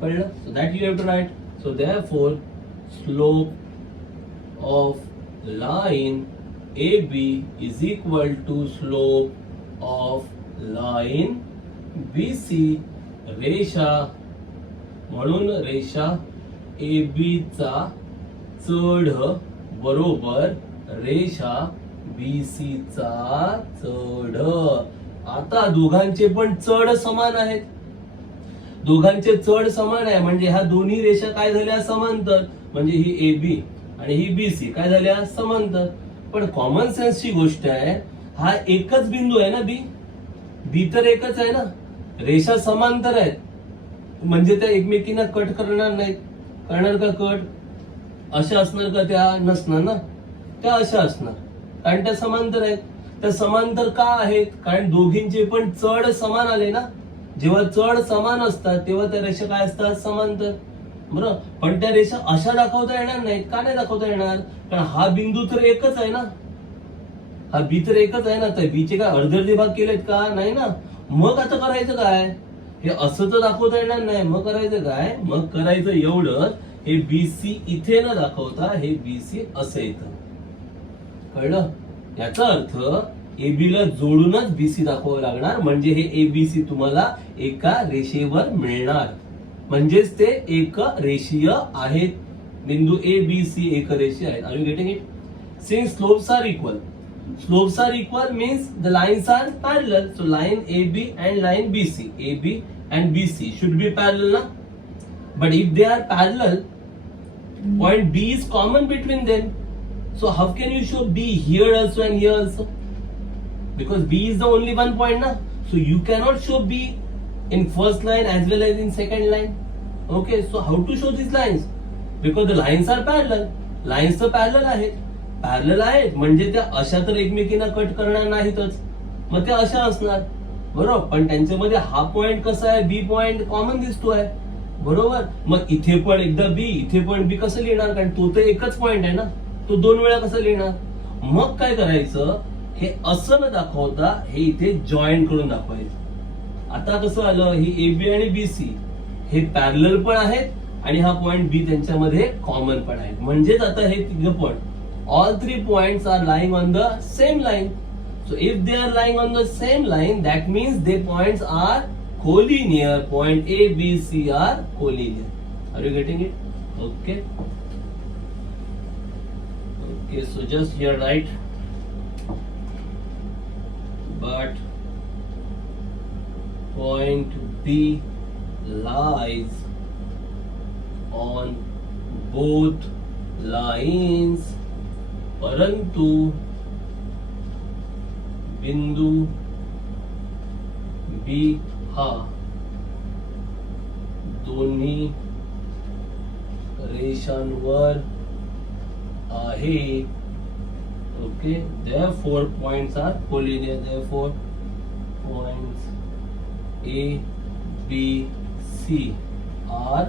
कळलं? So that you have to write. So therefore slope of line AB is equal to slope of line BC. रेषा म्हणून रेषा AB चा चढ बरोबर रेषा BC चा चढ. आता दोघांचे पण चढ समान आहेत, दोघांचे चढ समान आहे म्हणजे ह्या दोन्ही रेषा काय झाल्या समांतर, म्हणजे ही AB आणि ही BC काय झाल्या समांतर. पण कॉमन सेन्सची गोष्ट आहे, हा एकच बिंदू आहे ना बी तर एकच आहे ना, रेषा समांतर आहेत म्हणजे त्या एकमेकींना कट करणार नाहीत. करणार का कट? अशा असणार का त्या? नसणार ना, त्या अशा असणार कारण त्या समांतर आहेत. त्या समांतर का आहेत? कारण दोघींचे पण चढ समान आले ना. जेव्हा चढ समान असतात तेव्हा त्या रेषा काय असतात? समांतर. बरोबर. पण त्या रेषा अशा दाखवता येणार नाहीत. का नाही दाखवता येणार? कारण हा बिंदू तर एकच आहे ना, हा बी तर एकच आहे ना. तर बीचे काय अर्धे भाग केलेत का? नाही ना. मग आता करायचं काय? हे असं तर दाखवता येणार नाही. मग करायचं काय? मग करायचं एवढं, हे BC इथे न दाखवता हे BC असं येतं. कळलं? याचा अर्थ AB ला जोडूनच BC दाखवावं लागणार म्हणजे हे ABC तुम्हाला एका रेषेवर मिळणार. म्हणजेच ते एक रेषीय आहेत. बिंदू ABC एक रेषीय आहेत. Are you getting it? Since slopes are equal, slopes are equal means the lines are parallel. So line AB and line BC, AB and BC should be parallel na? But if they are parallel, point B is common between them. So how can you show B here also and here also? Because B is the only one point na. So you cannot show B in first line as well as in second line. Okay, so how to show these lines? Because the lines are parallel. Lines तर parallel आहेत. पॅरलल आहेत म्हणजे त्या अशा तर एकमेकींना कट करणार नाहीतच, मग त्या अशा असणार. बरोबर. पण त्यांच्यामध्ये हा पॉइंट कसा आहे? बी पॉइंट कॉमन दिसतोय. बरोबर. मग इथे पण एकदा बी, इथे पण बी कसं लिहिणार? कारण तो तर एकच पॉइंट आहे ना, तो दोन वेळा कसं लिहिणार? मग काय करायचं? हे असं न दाखवता हे इथे जॉईन करून दाखवायचं. आता कसं आलं? ही AB आणि BC हे पॅरलल पण आहेत आणि हा पॉइंट बी त्यांच्यामध्ये कॉमन पण आहेत. म्हणजेच आता हे तिघं point, all three points are lying on the same line. So if they are lying on the same line, that means their points are collinear. Point A, B, C are collinear. Are you getting it? Okay. Okay, so just here write, but point B lies on both lines, परंतु बिंदू B हा दोन्ही रेषांवर आहे. Okay. therefore points are collinear. therefore points A, B, C are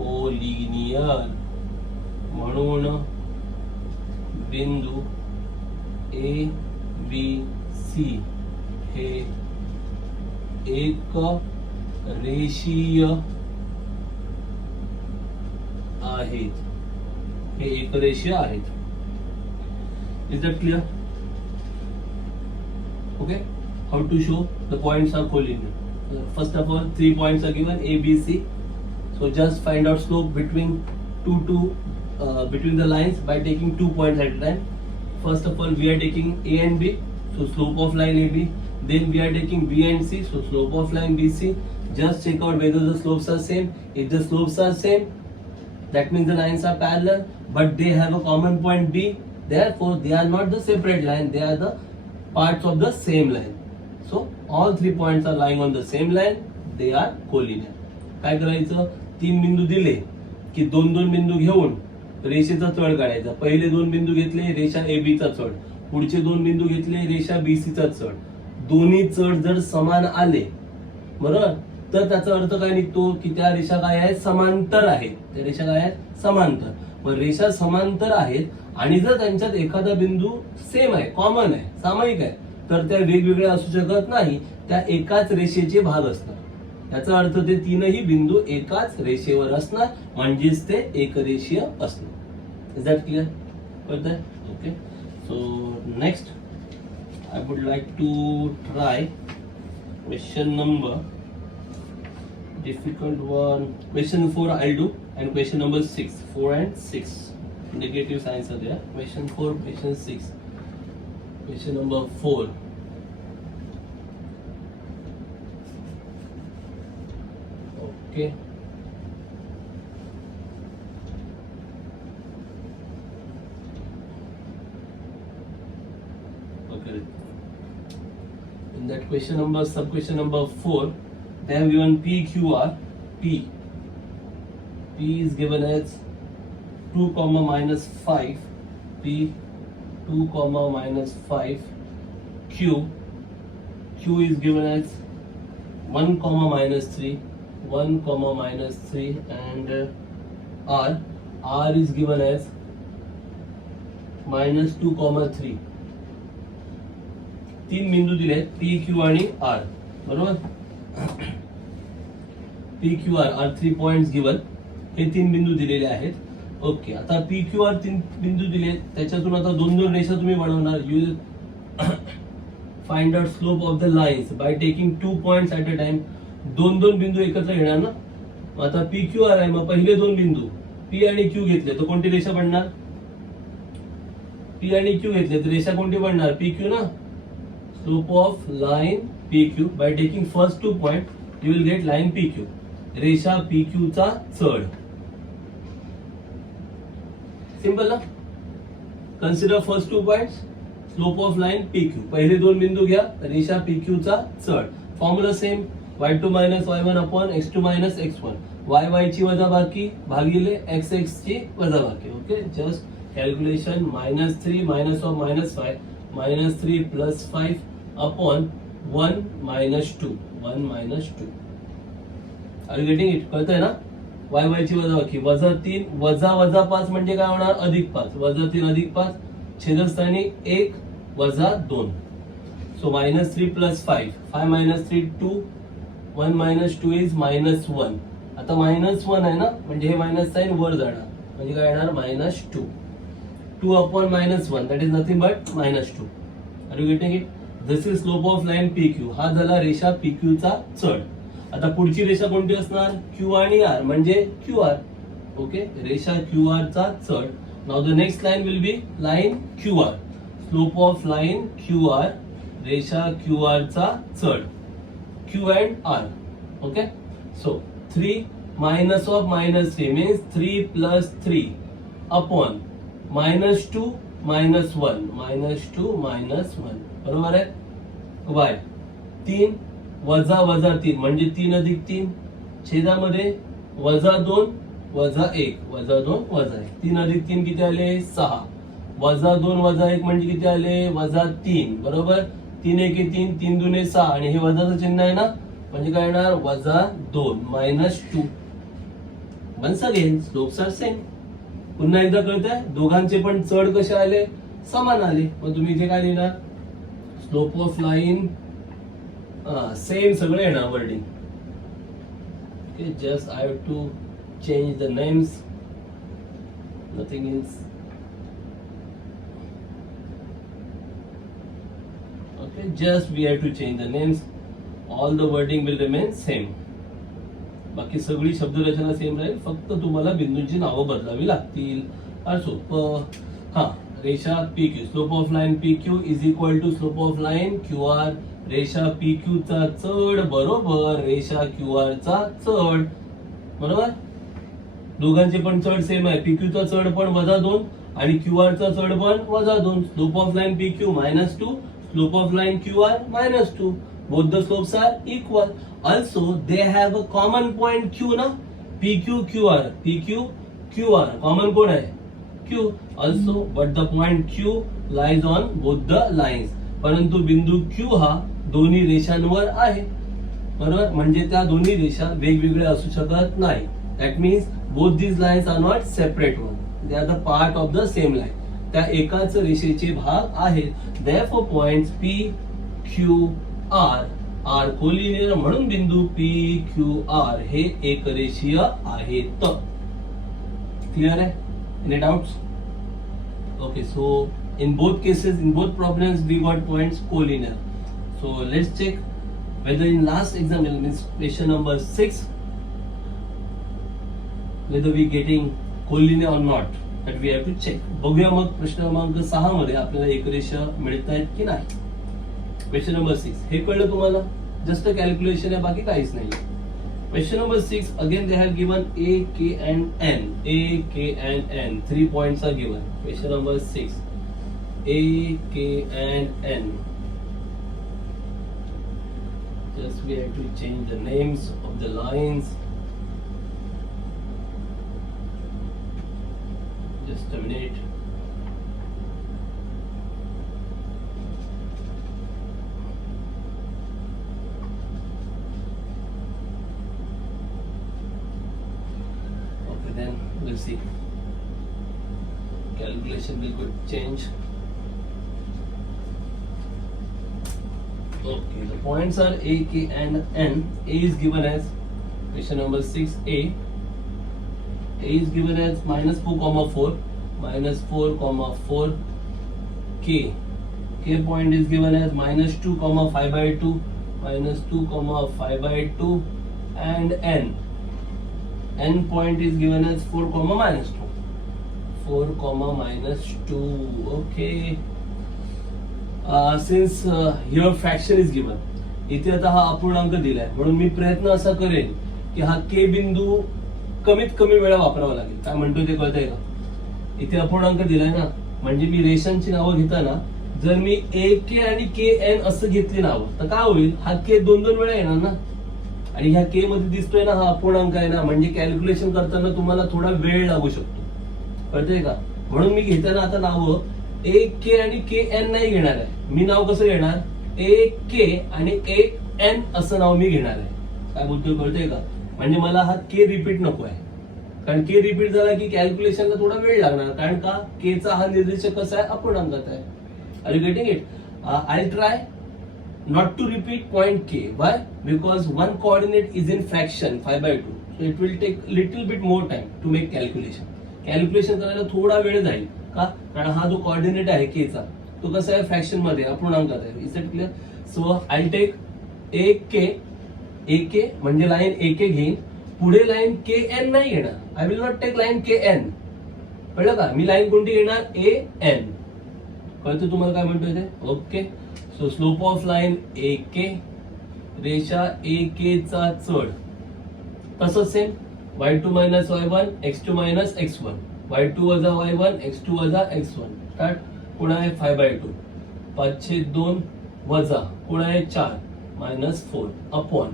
collinear. म्हणून बिंदू A, B, C हे एक रेषीय आहेत. हे एक रेषीय आहेत. Is that clear? Okay. How to show the points are collinear? First of all, 3 points are given A, B, C. So just find out slope between between the lines by taking 2 points at a time. First of all, we are taking A and B, so slope of line AB. Then we are taking B and C, so slope of line BC. Just check out whether the slopes are same. If the slopes are same, that means the lines are parallel, but they have a common point B. Therefore, they are not the separate line; they are the parts of the same line. So all 3 points are lying on the same line. They are collinear. काय करायचं? 3 बिंदू दिले की 2-2 बिंदू घेऊन रेषेचा चढ काढायचा. पहिले 2 बिंदू घेतले रेषा AB चा चढ, पुढचे 2 बिंदू घेतले रेषा BC चा चढ. दोन्ही चढ जर समान आले, बरोबर, तर त्याचा अर्थ काय निघतो की त्या रेषा काय आहेत? समांतर आहेत. त्या रेषा काय आहेत? समांतर. मग रेषा समांतर आहेत आणि जर त्यांच्यात एखादा बिंदू सेम आहे, कॉमन आहे, सामायिक आहे, तर त्या वेगवेगळ्या असू शकत नाही. त्या एकाच रेषेचे भाग असतात. याचा अर्थ ते तीनही बिंदू एकाच रेषेवर असणार म्हणजेच ते एकरेषीय असणार. Is that clear? कळतंय? Okay. So next I would like to try question number difficult one. Question 4 I'll do, and question number 6, 4 and 6. Negative signs are there. Question 4, question 6. Question number 4. Okay. Okay. In that question number, sub question number 4, they have given PQR. P is given as 2 comma minus 5. P 2 comma minus 5. Q is given as 1 comma minus 3. 1 comma minus 3, and R is given as minus 2 comma 3. तीन बिंदू दिले आहेत पी क्यू आणि आर, बरोबर. P Q R 3 points given, हे तीन बिंदू दिलेले आहेत. ओके, आता पी क्यू आर 3 बिंदू दिले, त्याच्यातून आता दोन दोन रेषा तुम्ही बनवणार. You will find out slope of the lines by taking 2 points at a time. दोन दोन बिंदू एकत्र घेणार ना. आता पी क्यू आर आहे, मग पहिले दोन बिंदू पी आणि क्यू घेतले तर कोणती रेषा बनणार? पी आणि क्यू घेतले तर रेषा कोणती बनणार? पी क्यू ना. Slope of line PQ by taking first 2 points, you will get line PQ. रेषा PQ चा चढ. सिंपल ना. Consider first 2 points. Slope of line PQ. पहिले दोन बिंदू घ्या, रेषा PQ चा चढ. Formula same, y2 minus y1 upon x2 minus x1. y ची वजाबाकी भागिले x ची वजाबाकी. Okay, just calculation. -3 minus of -5, -3 plus 5 upon 1 minus 2. 1 minus 2. Are you getting it? कळतंय ना. y ची वजाबाकी -3 वजा 5 म्हणजे काय होणार? +5. -3 +5 छेदस्थानी 1 - 2. So -3 plus 5. 5 minus 3 2. 1 minus 2 is -1. आता -1 आहे ना, म्हणजे हे मायनस साइन वर जाणार, म्हणजे काय येणार? -2. 2 upon -1, that is nothing but -2. Are you getting it? This is slope of line PQ. हा झाला रेषा PQ चा चढ. आता पुढची रेषा कोणती असणार? Q आणि R, म्हणजे QR. ओके, रेषा QR चा चढ. Now the next line will be line QR. Slope of line QR, रेषा QR चा चढ. Q and R. Okay, so 3 minus of -3 means 3 plus 3 upon -2 -1, -2 -1, बरोबर आहे. y 3 वजा 3 म्हणजे 3 + 3 छेदामध्ये -2 -1 -2 -1. 3 + 3 किती आले? 6. -2 -1 म्हणजे किती आले? -3, बरोबर. 3 × 1 3, 3 × 2 6, आणि हे वजाचं चिन्ह आहे ना, म्हणजे काय येणार? -2 -2. Once again slopes are same. पुन्हा एकदा कळतंय, दोघांचे पण चढ कसे आले? समान आले. मग तुम्ही इथे काय लिहिणार? स्लोप ऑफ लाइन सेम सगळे येणार wording. Okay, just I have to change the names, nothing else. Okay, just we have to change the names. All the wording will remain same. बाकी सगळी शब्दरचना सेम राहील, फक्त तुम्हाला बिंदूंची नावं बदलावी लागतील. फार सोपं. हा, रेषा PQ, slope of line PQ is equal to slope of line QR. रेषा PQ चा चढ बरोबर रेषा QR चा चढ, बरोबर. दोघांचे पण चढ सेम आहे. PQ चा चढ पण -2 आणि QR चा चढ पण -2. Slope of line PQ -2, slope of line QR -2. Both the slopes are equal. Also, they have a common point Q ना. PQ QR, PQ QR. Common कोण आहे? Q. Also, but the point Q lies on both the lines. परंतु बिंदू Q हा दोन्ही रेषांवर आहे, बरोबर. म्हणजे त्या दोन्ही रेषा वेगवेगळ्या असू शकत नाही. That means both these lines are not separate one. They are the part of the same line. त्या एकाच रेषेचे भाग आहेत. Therefore, points P, Q, R R collinear, म्हणून बिंदू PQR हे एकरेषीय आहेत. क्लियर आहे? Any doubts? Okay, so in both cases, in both problems, we got points collinear. So let's check whether in last example, means question number 6, whether we getting collinear or not, that we have to check. बघूया मग प्रश्न क्रमांक 6 मध्ये आपल्याला एक रेषा मिळतायत की नाही. क्वेश्चन नंबर 6 हे कळलं तुम्हाला, जस्ट कॅल्क्युलेशन आहे, बाकी काहीच नाही. Question number 6, again they have given A, K and N. A, K and N. 3 points are given. Question number 6. A, K and N. Just we have to change the names of the lines. Just a minute. Then we'll see. Calculation will could change. Okay, the points are A, K and N. A is given as question number 6A. A is given as minus 4,4, minus 4,4. K. K point is given as minus 2,5/2, minus 2,5/2, and N. N point is given as 4, minus 2. 4, minus 2. Okay. Since here fraction is given, इथे आता हा अपूर्णांक दिलाय, म्हणून मी प्रयत्न असा करेन की हा के बिंदू कमीत कमी वेळा वापरावा लागेल. काय म्हणतोय ते कळतंय का? इथे अपूर्णांक दिलाय ना, म्हणजे मी रेषांची नावं घेताना जर मी ए के आणि के एन असं घेतली नावं तर काय होईल, हा के 2 वेळा येणार ना, आणि ह्या के मध्ये दिसतोय ना हा अपूर्णांक आहे ना, म्हणजे कॅल्क्युलेशन करताना तुम्हाला थोडा वेळ लागू शकतो. कळतंय का? म्हणून मी घेताना आता नावं ए के आणि के एन नाही घेणार आहे. मी नाव कसं घेणार, ए के आणि ए एन असं नाव मी घेणार आहे. काय बोलतोय कळतंय का? म्हणजे मला हा के रिपीट नको आहे, कारण के रिपीट झाला की कॅल्क्युलेशनला थोडा वेळ लागणार, कारण का केचा हा निर्देशक कसा आहे, अपूर्णांकात आहे. Are you getting it? I try not to repeat point K. Why? Because one coordinate is in fraction 5/2. So it will take little bit more time to make calculation. Calculation करायला थोडा वेळ जाईल. का? कारण हा जो coordinate आहे K चा तो कसा आहे, फ्रॅक्शन मध्ये अपूर्णांकात आहे. Is it clear? So I take AK म्हणजे लाईन AK घेईन, पुढे लाईन KN नाही घेणार. I will not take line KN. कळलं का? मी लाईन कोणती घेणार, AN. कळतं तुम्हाला काय म्हणतोय ते? Okay. So slope of line AK, रेषा AK चा चढ. तसंच same y2 minus y1, x2 minus x1, y2 वजा y1, x2 वजा x1. स्टार्ट. कोण आहे 5/2, 5/2 वजा कोण आहे 4 minus 4 upon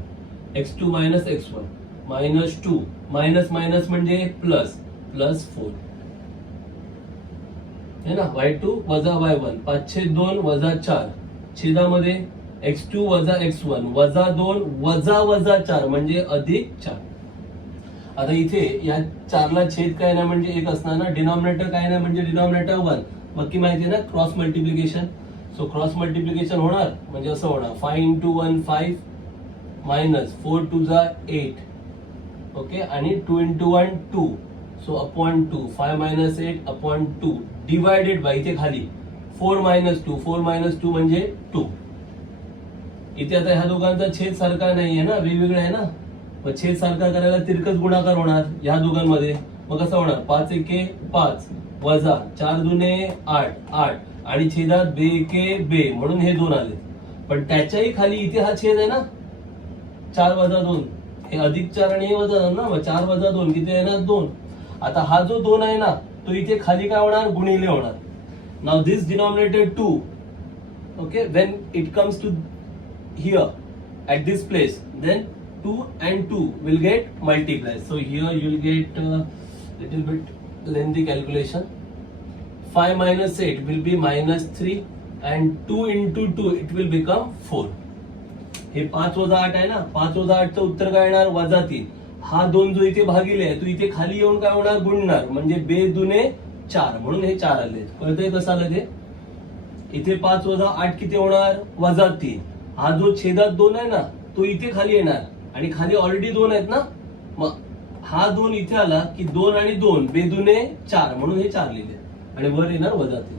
x2 minus x1 minus 2, minus minus म्हणजे प्लस, प्लस 4 है ना. y2 वजा y1, 5/2 वजा 4, छेदामध्ये x2 वजा x1 वजा 2 वजा वजा 4 म्हणजे अधिक 4. आता इथे या 4ला छेद काय नाही म्हणजे 1 असणार ना, डिनॉमिनेटर काय नाही म्हणजे डिनॉमिनेटर 1. बाकी माहिती ना cross multiplication. So cross multiplication होणार म्हणजे असं होणार 5 × 1 5 मायनस 4 × 2 8. ओके. आणि 2 × 1 2. So upon 2 5 minus 8 upon 2 divided by इथे खाली 4 minus 2, 4 minus 2 म्हणजे 2. इथे आता ह्या दोघांचा छेद सारखा नाहीये ना, वेगवेगळा आहे ना. मग छेद सारखा करायला तिरकस गुणाकार होणार ह्या दोघांमध्ये. मग कसं होणार, 5 × 5 वजा 4 × 2 8 8 आणि छेदात 2 × 2 म्हणून हे 2 आले. पण त्याच्याही खाली इथे हा छेद आहे ना, 4 वजा 2, हे अधिक 4 आणि हे वजा 2 ना, मग 4 वजा 2 किती येणार 2. आता हा जो 2 आहे ना तो इथे खाली काय होणार, गुणिले होणार. Now this denominator 2, okay, when it comes to here at this place, then 2 and 2 will get multiplied. So here you will get little bit lengthy calculation. 5 minus 8 will be minus 3 and 2 into 2 it will become 4. हे 5 वजा 8 आहे ना, 5 वजा 8 चं उत्तर काय येणार, वजा 3. हा 2 जो इथे भागिले आहे तो इथे खाली येऊन काय होणार, गुणणार, म्हणजे 2 दुने 4 म्हणून हे 4 आले. कळतंय कसं आलं ते? इथे 5 वजा 8 किती होणार, वजा 3. हा जो छेदात 2 आहे ना तो इथे खाली येणार आणि खाली ऑलरेडी 2 आहेत ना, मग हा 2 इथे आला की 2 आणि 2 2 दुने 4 म्हणून हे 4 लिहिले आणि वर येणार वजा 3.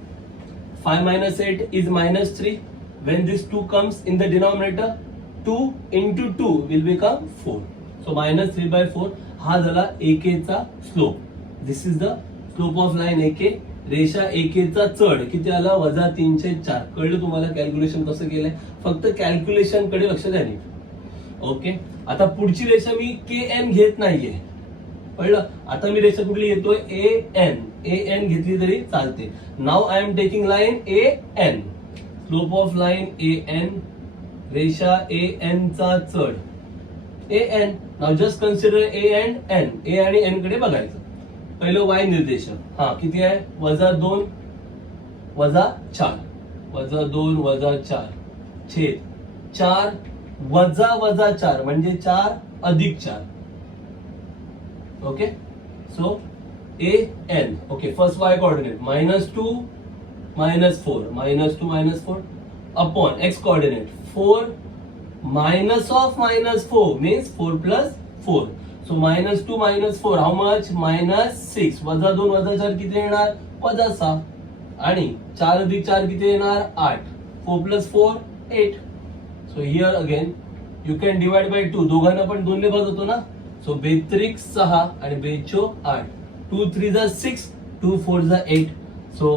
5 minus 8 is minus 3. When this 2 comes in the denominator, 2 into 2 will become 4. So -3/4 हा झाला एकेचा slope. This is the slope of line A K. रेषा एकेचा चढ किती आला? -304. कळलं तुम्हाला कॅल्क्युलेशन कसं केलंय? फक्त कॅल्क्युलेशन कडे लक्ष द्या नीट. ओके, आता पुढची रेषा मी KN घेत नाहीये. कळलं? आता मी रेषा कुठली घेतोय? AN घेतली तरी चालते. Now I am taking line AN. Slope of line AN. रेषा AN चा चढ AN. Now just consider A and N. A आणि N कडे बघायचं. पहिलं Y निर्देशक. हा किती आहे? -2 -4. -2 -4 छेद 4 -4 म्हणजे 4 + 4. Okay, so AN. Okay, first Y coordinate -2 -4 -4 upon X coordinate 4 -4 means 4 + 4. So -2 -4 how much? -6. -2 -4 किती येणार? -6. आणि 4 + 4 किती येणार? 8. 4 + 4 8. So here again you can divide by 2. दोघांना पण 2 ने भाग होतो ना. So 2 × 6 आणि 2 × 8. 2 × 3 = 6. 2 × 4 = 8. So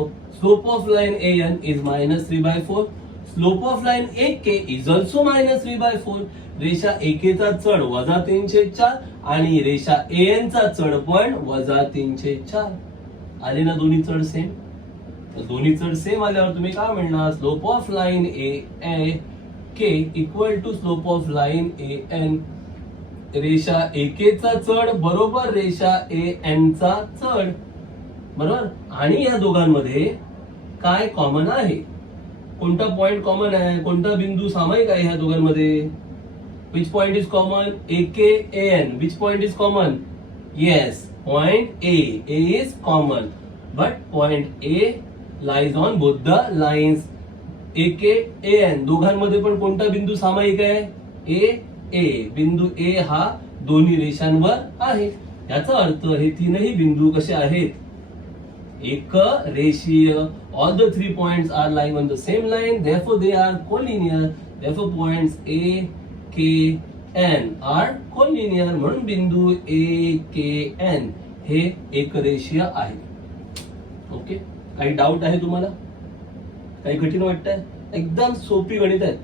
slope of line AN is -3/4. Slope of line AK is also -3/4. रेषा एकेचा चढ -304 आणि रेषा AN चा चढ पण -304. आले ना दोन्ही चढ सेम? तर दोन्ही चढ सेम आल्यावर तुम्ही काय म्हणणार? Slope of line AK equal to slope of line AN. रेषा एकेचा चढ बरोबर रेषा AN चा चढ. बरोबर? आणि या दोघांमध्ये काय कॉमन आहे? कोणता पॉइंट कॉमन आहे? कोणता बिंदू सामायिक आहे ह्या दोघांमध्ये? Which point is common? AK AN. Which point is common? Yes, point A. A is common, but point A lies on both the lines. AK AN दोघांमध्ये पण कोणता बिंदू सामायिक आहे? A. बिंदू A हा दोन्ही रेषांवर आहे. याचा अर्थ हे तीनही बिंदू कसे आहेत? एक रेषीय. All the 3 points are lying on the same line, therefore they are collinear. Therefore points A K N are collinear. म्हणून बिंदू A K N हे एकरेषीय आहे. ओके, काही डाऊट आहे तुम्हाला? काही कठीण वाटतंय? एकदम सोपी गणित आहे.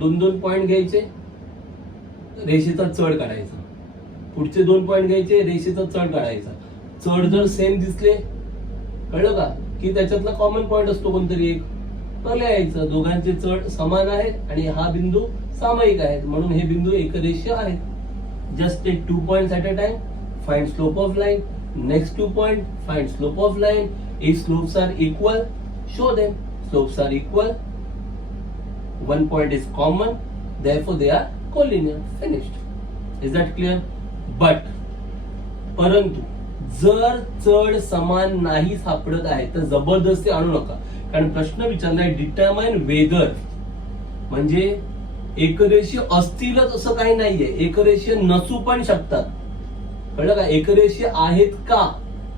2 पॉइंट घ्यायचे, रेषेचा चढ काढायचा. पुढचे 2 पॉइंट घ्यायचे, रेषेचा चढ काढायचा. चढ जर सेम दिसले, कळलं का, की त्याच्यातला कॉमन पॉइंट असतो कोणतरी एक, तर लिहायचं. दोघांचे चढ समान आहेत आणि हा बिंदू सामायिक आहेत म्हणून हे बिंदू एकरेषीय आहेत. Just take 2 points at a time, find slope of line. Next 2 point, find slope of line. If slopes are equal, show them. Slopes are equal. 1 point is common, therefore they are collinear. Finished. Is that clear? But परंतु जर चढ समान नाही सापडत आहे तर जबरदस्ती आणू नका. कारण प्रश्न विचारलाय डिटरमाइन वेदर, म्हणजे एकरेषीय असतीलच असं काही नाहीये. एकरेषीय नसू पण शकतात. कळलं का? एकरेषीय आहेत का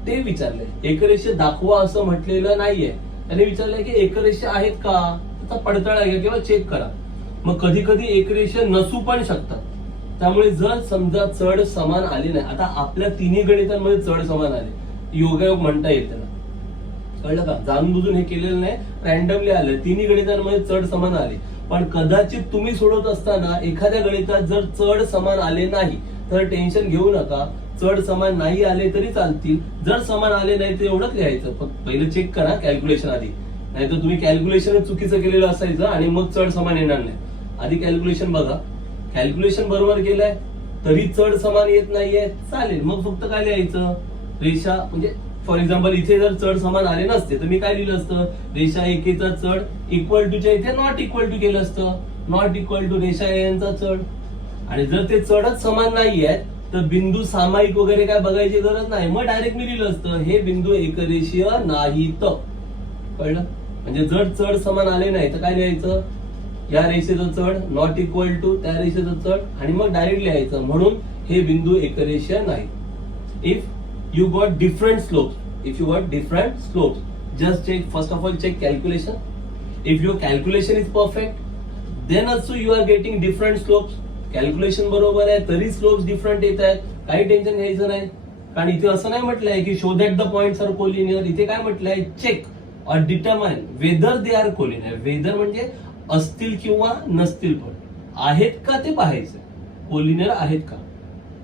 ते विचारलंय. एकरेषीय दाखवा असं म्हटलेलं नाहीये. त्याने विचारलंय की एकरेषीय आहेत का, त्याचा पडताळा घ्या किंवा चेक करा. मग कधी कधी एकरेषीय नसू पण शकतात. त्यामुळे जर समजा चढ समान आले नाही, आता आपल्या तिन्ही गणितांमध्ये चढ समान आले, योगायोग म्हणता येईल त्याला. कळलं का? जाणून बुजून हे केलेलं नाही, रॅन्डमली आलं. तिन्ही गणितांमध्ये चढ समान आले. पण कदाचित तुम्ही सोडवत असताना एखाद्या गणितात जर चढ समान आले नाही तर टेन्शन घेऊ नका. चढ समान नाही आले तरी चालतील. जर समान आले नाही तर एवढंच लिहायचं. फक्त पहिलं चेक करा कॅल्क्युलेशन आधी, नाहीतर तुम्ही कॅल्क्युलेशन चुकीचं केलेलं असायचं आणि मग चढ समान येणार नाही. आधी कॅल्क्युलेशन बघा. कॅल्क्युलेशन बरोबर केलंय तरी चढ समान येत नाहीये, चालेल. मग फक्त काय लिहायचं? रेषा, म्हणजे फॉर एक्झाम्पल इथे जर चढ समान आले नसते तर मी काय लिहिलं असतं? रेषा एकेचा चढ इक्वल टूच्या इथे नॉट इक्वल टू केलं असतं. नॉट इक्वल टू रेषा एनचा चढ. आणि जर ते चढच समान नाही आहेत तर बिंदू सामायिक वगैरे काय बघायची गरज नाही. मग डायरेक्ट मी लिहिलं असतं हे बिंदू एकरेषीय नाहीत. कळलं? म्हणजे जर चढ समान आले नाही तर काय लिहायचं? या रेषेचं चढ नॉट इक्वल टू त्या रेषेचं चढ आणि मग डायरेक्ट लिहायचं. म्हणून हे बिंदू एकरेषीय नाही. If you got different slopes, if you got different slopes, just check, first of all check calculation. If your calculation is perfect, then also you are getting different slopes. Calculation बरोबर आहे तरी स्लोप्स डिफरंट येत आहेत, काही टेन्शन घ्यायचं नाही. कारण इथे असं नाही म्हटलंय की show that the points are collinear, इथे काय म्हटलंय चेक और determine whether they are collinear. Whether म्हणजे असतील किंवा नसतील, पण आहेत का ते पाहायचं, कोलिनियर आहेत का.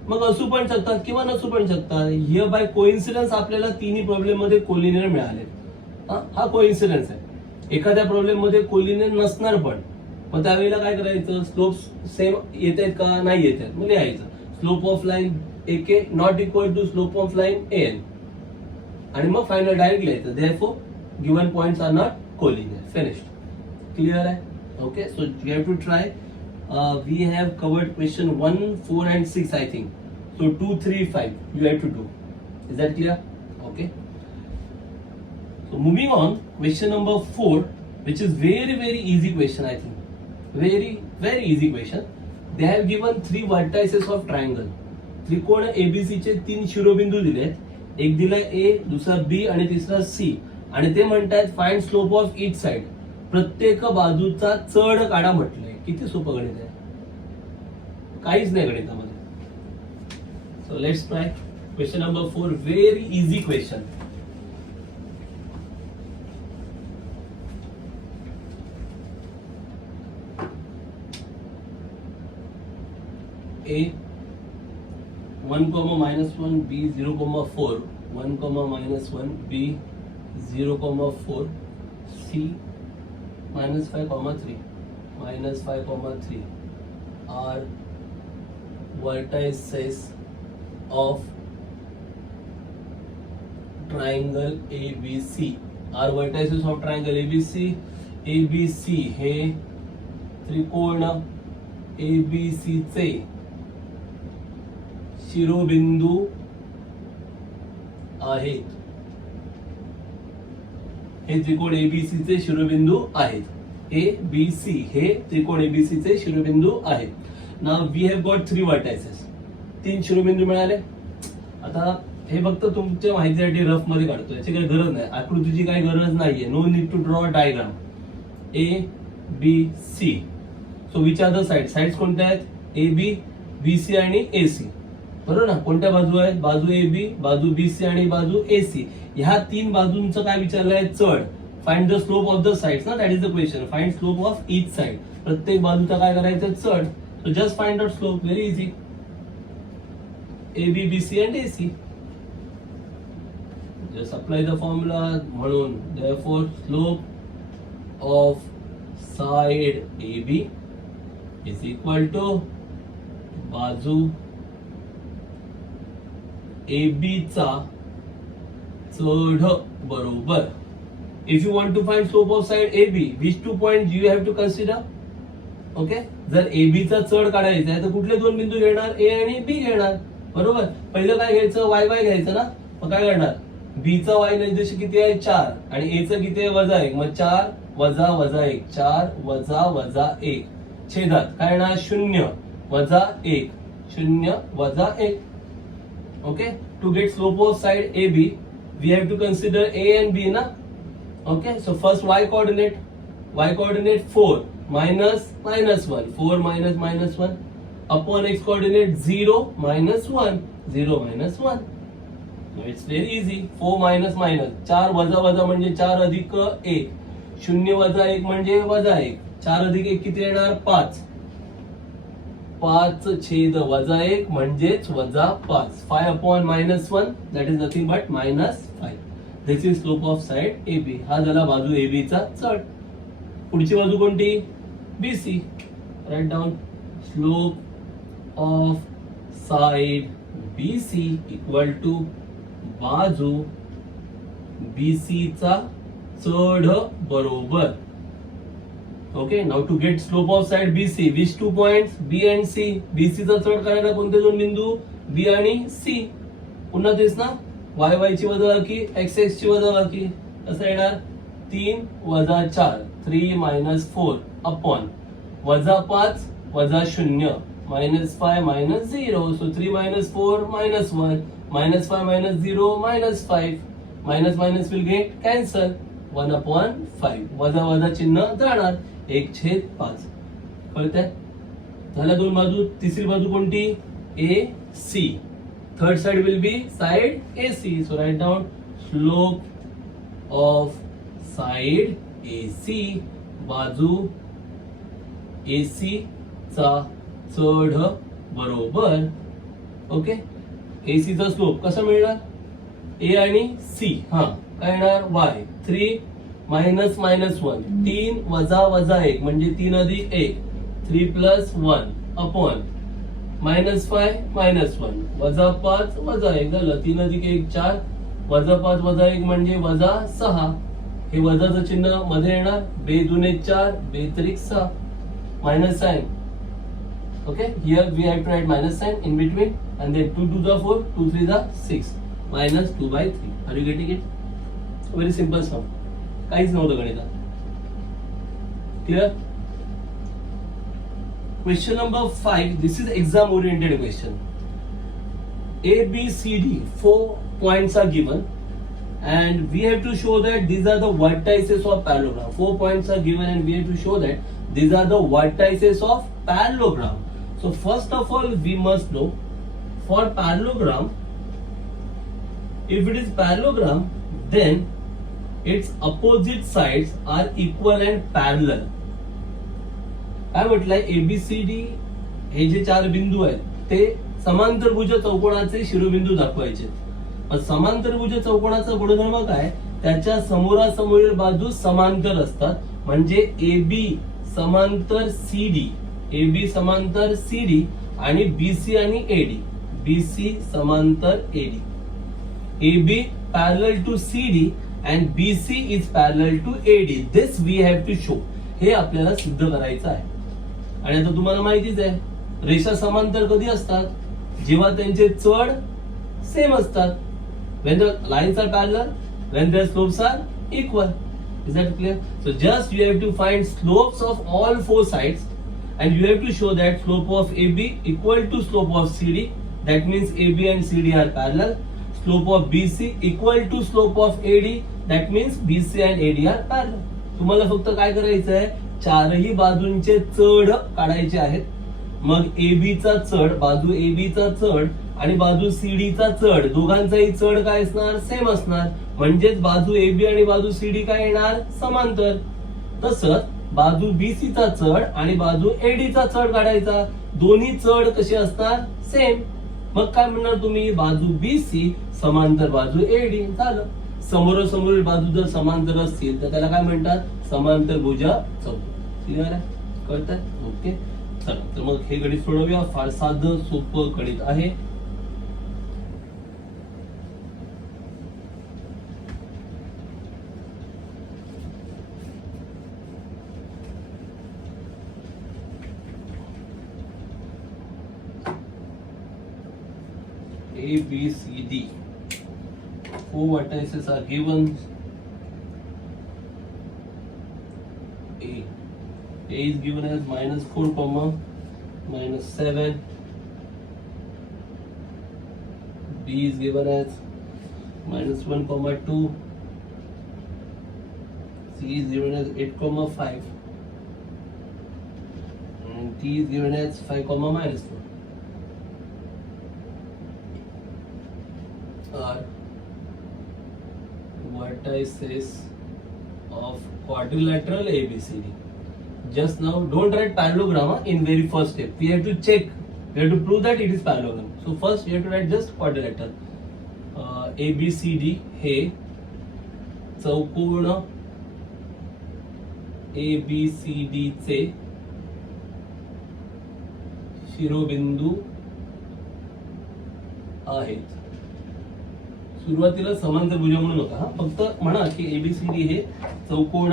मग असू पण शकतात किंवा नसू पण शकतात. हिअर बाय कोइन्सिडन्स आपल्याला तिन्ही प्रॉब्लेम मध्ये कोलिनियर मिळाले. हा कोइन्सिडन्स आहे. एखाद्या प्रॉब्लेम मध्ये कोलिनियर नसणार पण, मग त्यावेळेला काय करायचं, स्लोप सेम येत आहेत का नाही येत आहेत मग लिहायचं slope of line AK not equal to slope of line AN, आणि मग फायनल डायरेक्ट लिहायचं therefore given points are not collinear. Finished. Clear आहे. Okay, so you have to try. We have covered question 1, 4 and 6 I think. So 2, 3, 5 you have to do. Is that clear? Okay. So moving on, question number 4, which is very easy question I think. Very easy question. They have given 3 vertices of triangle. त्रिकोण ABC चे 3 शिरोबिंदू दिलेत. एक दिलाय A, दुसरा B आणि तिसरा C. आणि ते म्हणतात find slope of each side. प्रत्येक बाजूचा चढ काढा म्हटलंय. किती सोपं गणित आहे, काहीच नाही गणितामध्ये. So let's try question number 4. Very easy question. A 1, -1, B 0,4, 1, -1, B 0,4, C -5,3, -5,3 are vertices of triangle ABC. Are vertices of triangle ABC. ABC हे त्रिकोण ABC चे शिरोबिंदू आहेत. हे त्रिकोण ABC चे शिरोबिंदू आहेत. ABC हे त्रिकोण ABC चे शिरोबिंदू आहेत. Now we have got 3 vertices. 3 शिरोबिंदू मिळाले. आता हे फक्त तुमच्या माहितीसाठी रफ मध्ये काढतो, याची काही गरज नाही, आकृतीची काही गरज नाहीये. No need to draw diagram. ABC. So which are the sides कोणत्या आहेत, AB, BC आणि AC. बरोबर ना. कोणत्या बाजू आहेत, बाजू AB, बाजू BC आणि बाजू AC. ह्या 3 बाजूंचं काय विचारलंय, चढ. Find the slope of the sides ना, that is the question. Find slope of each side. प्रत्येक बाजूचा काय करायचं, चढ. So just find out slope. Very easy. AB, BC and AC. Just apply the formula. म्हणून therefore slope of side AB is equal to बाजू AB चा चढ बरोबर. If you want to find slope of side AB, which 2 points you have to consider? Okay, जर AB चा चढ काढायचा आहे तर कुठले 2 बिंदू घेणार, A आणि B घेणार. बरोबर. पहिलं काय घ्यायचं, YY घ्यायचं ना. मग काय करणार, B चा Y निर्देश किती आहे, 4 आणि A चा किती आहे, -1. मग 4 वजा 1, 4 वजा 1, छेदात काय येणार, 0 वजा 1, 0 वजा 1. Okay, to get slope of side AB we have to consider A and B na. Okay, so first y coordinate 4 minus -1, 4 minus -1 upon x coordinate 0 minus 1, 0 minus 1. Now it's very easy. 4 minus 4 वजा वजा म्हणजे 4 अधिक 1, 0 वजा 1 म्हणजे वजा 1, 4 अधिक 1 किती येणार, 5, 5 छेद वजा 1 म्हणजेच वजा 5. 5 upon -1 that is nothing but -5. This is slope of side AB. हा झाला बाजू AB चा चढ. पुढची बाजू कोणती, BC. Right down slope of side BC equal to बाजू BC चा चढ बरोबर. Okay, now to get slope of side BC, which 2 points, B and C. BC चा चढ करायला कोणते 2 बिंदू, B आणि C. पुन्हा तेच ना, YY ची वजाबाकी, XX ची वजाबाकी. कसं येणार, 3 वजा 4, 3 minus 4 upon वजा 5 वजा 0 -5 -0. So 3 minus 4 -1, -5 -0 -5. Minus will get cancel. 1 upon 5. वजा वजा चिन्ह जाणार, 1/5. कळतंय. झाल्या दोन बाजू. तिसरी बाजू कोणती? A C. Third side will be side A C. So write down slope of side A C, बाजू ए सी चा चढ बरोबर. ओके, ए सी चा स्लोप कसा मिळणार? ए आणि सी, हा काय येणार? वाय. 3 मायनस मायनस 1, 3 वजा वजा 1 म्हणजे 3 अधिक 1, 3 प्लस 1 अपॉन -5 -1 वजा 5 वजा 1 झालं. 3 अधिक 1 4, वजा 5 वजा 1 म्हणजे वजा 6. हे वजाचं चिन्ह मध्ये येणार. बे दुने 4, बे त्रिक 6, minus sign. Okay, here we have to write minus sign in between, and then 2 2 the 4, 2 3 the 6, minus 2 by 3. Are you getting it? Very simple sum. काहीच नव्हतं गणितात. Clear? Question number 5. This is exam oriented question. A, B, C, D. 4 points are given, and we have to show that these are the vertices of parallelogram. 4 points are given, and we have to show that these are the vertices of parallelogram. So first of all, we must know for parallelogram, if it is parallelogram, then its opposite sides are equal and parallel. काय म्हटलंय? ABCD हे जे 4 बिंदू आहेत ते समांतरभुज चौकोनाचे शिरोबिंदू दाखवायचे. पण समांतरभुज चौकोनाचा गुणधर्म काय? त्याच्या समोरासमोरील बाजू समांतर असतात. म्हणजे AB समांतर CD, AB समांतर CD आणि BC आणि AD, BC समांतर AD. AB parallel to CD and BC is parallel to AD. This we have to show. हे आपल्याला सिद्ध करायचं आहे. आणि आता तुम्हाला माहितीच आहे, रेषा समांतर कधी असतात? जेव्हा त्यांचे चढ सेम असतात. When the lines are parallel, when their slopes are equal. Is that clear? So just you have to find slopes of all 4 sides, and you have to show that slope of AB equal to slope of CD. That means AB and CD are parallel. Slope of BC equal to slope of AD. That means BC and AD are parallel. तुम्हाला फक्त काय करायचं आहे? चारही बाजूंचे चढ काढायचे आहेत. मग AB चा चढ, बाजू AB चा चढ आणि बाजू CD चा चढ, दोघांचाही चढ काय असणार? सेम असणार. म्हणजेच बाजू AB आणि बाजू CD काय येणार? समांतर. तसंच बाजू BC चा चढ आणि बाजू AD चा चढ काढायचा. दोन्ही चढ कसे असणार? सेम. मग काय म्हणणार तुम्ही? बाजू BC समांतर बाजू AD. झालं. समोरासमोरील बाजू जर समांतर असतील तर त्याला काय म्हणतात? समांतरभुज चौकोन. क्लिअर आहे? कळतंय? ओके, चला तर मग हे गणित सोडवूया. फार साधं सोपं गणित आहे. A, B, C, D. 4 vertices are given. A is given as -4, -7. B is given as -1, 2. C is given as 8, 5. And D is given as 5, -4. Are vertices of quadrilateral ABCD. Just now, don't write parallelogram in very first step. We have to check. We have to prove that it is parallelogram. So first, you have to write just quadrilateral. ABCD हे चौकोन ABCD चे शिरोबिंदू आहेत. सुरुवातीला समांतरभुज म्हणू नका, फक्त म्हणा की ABCD हे चौकोन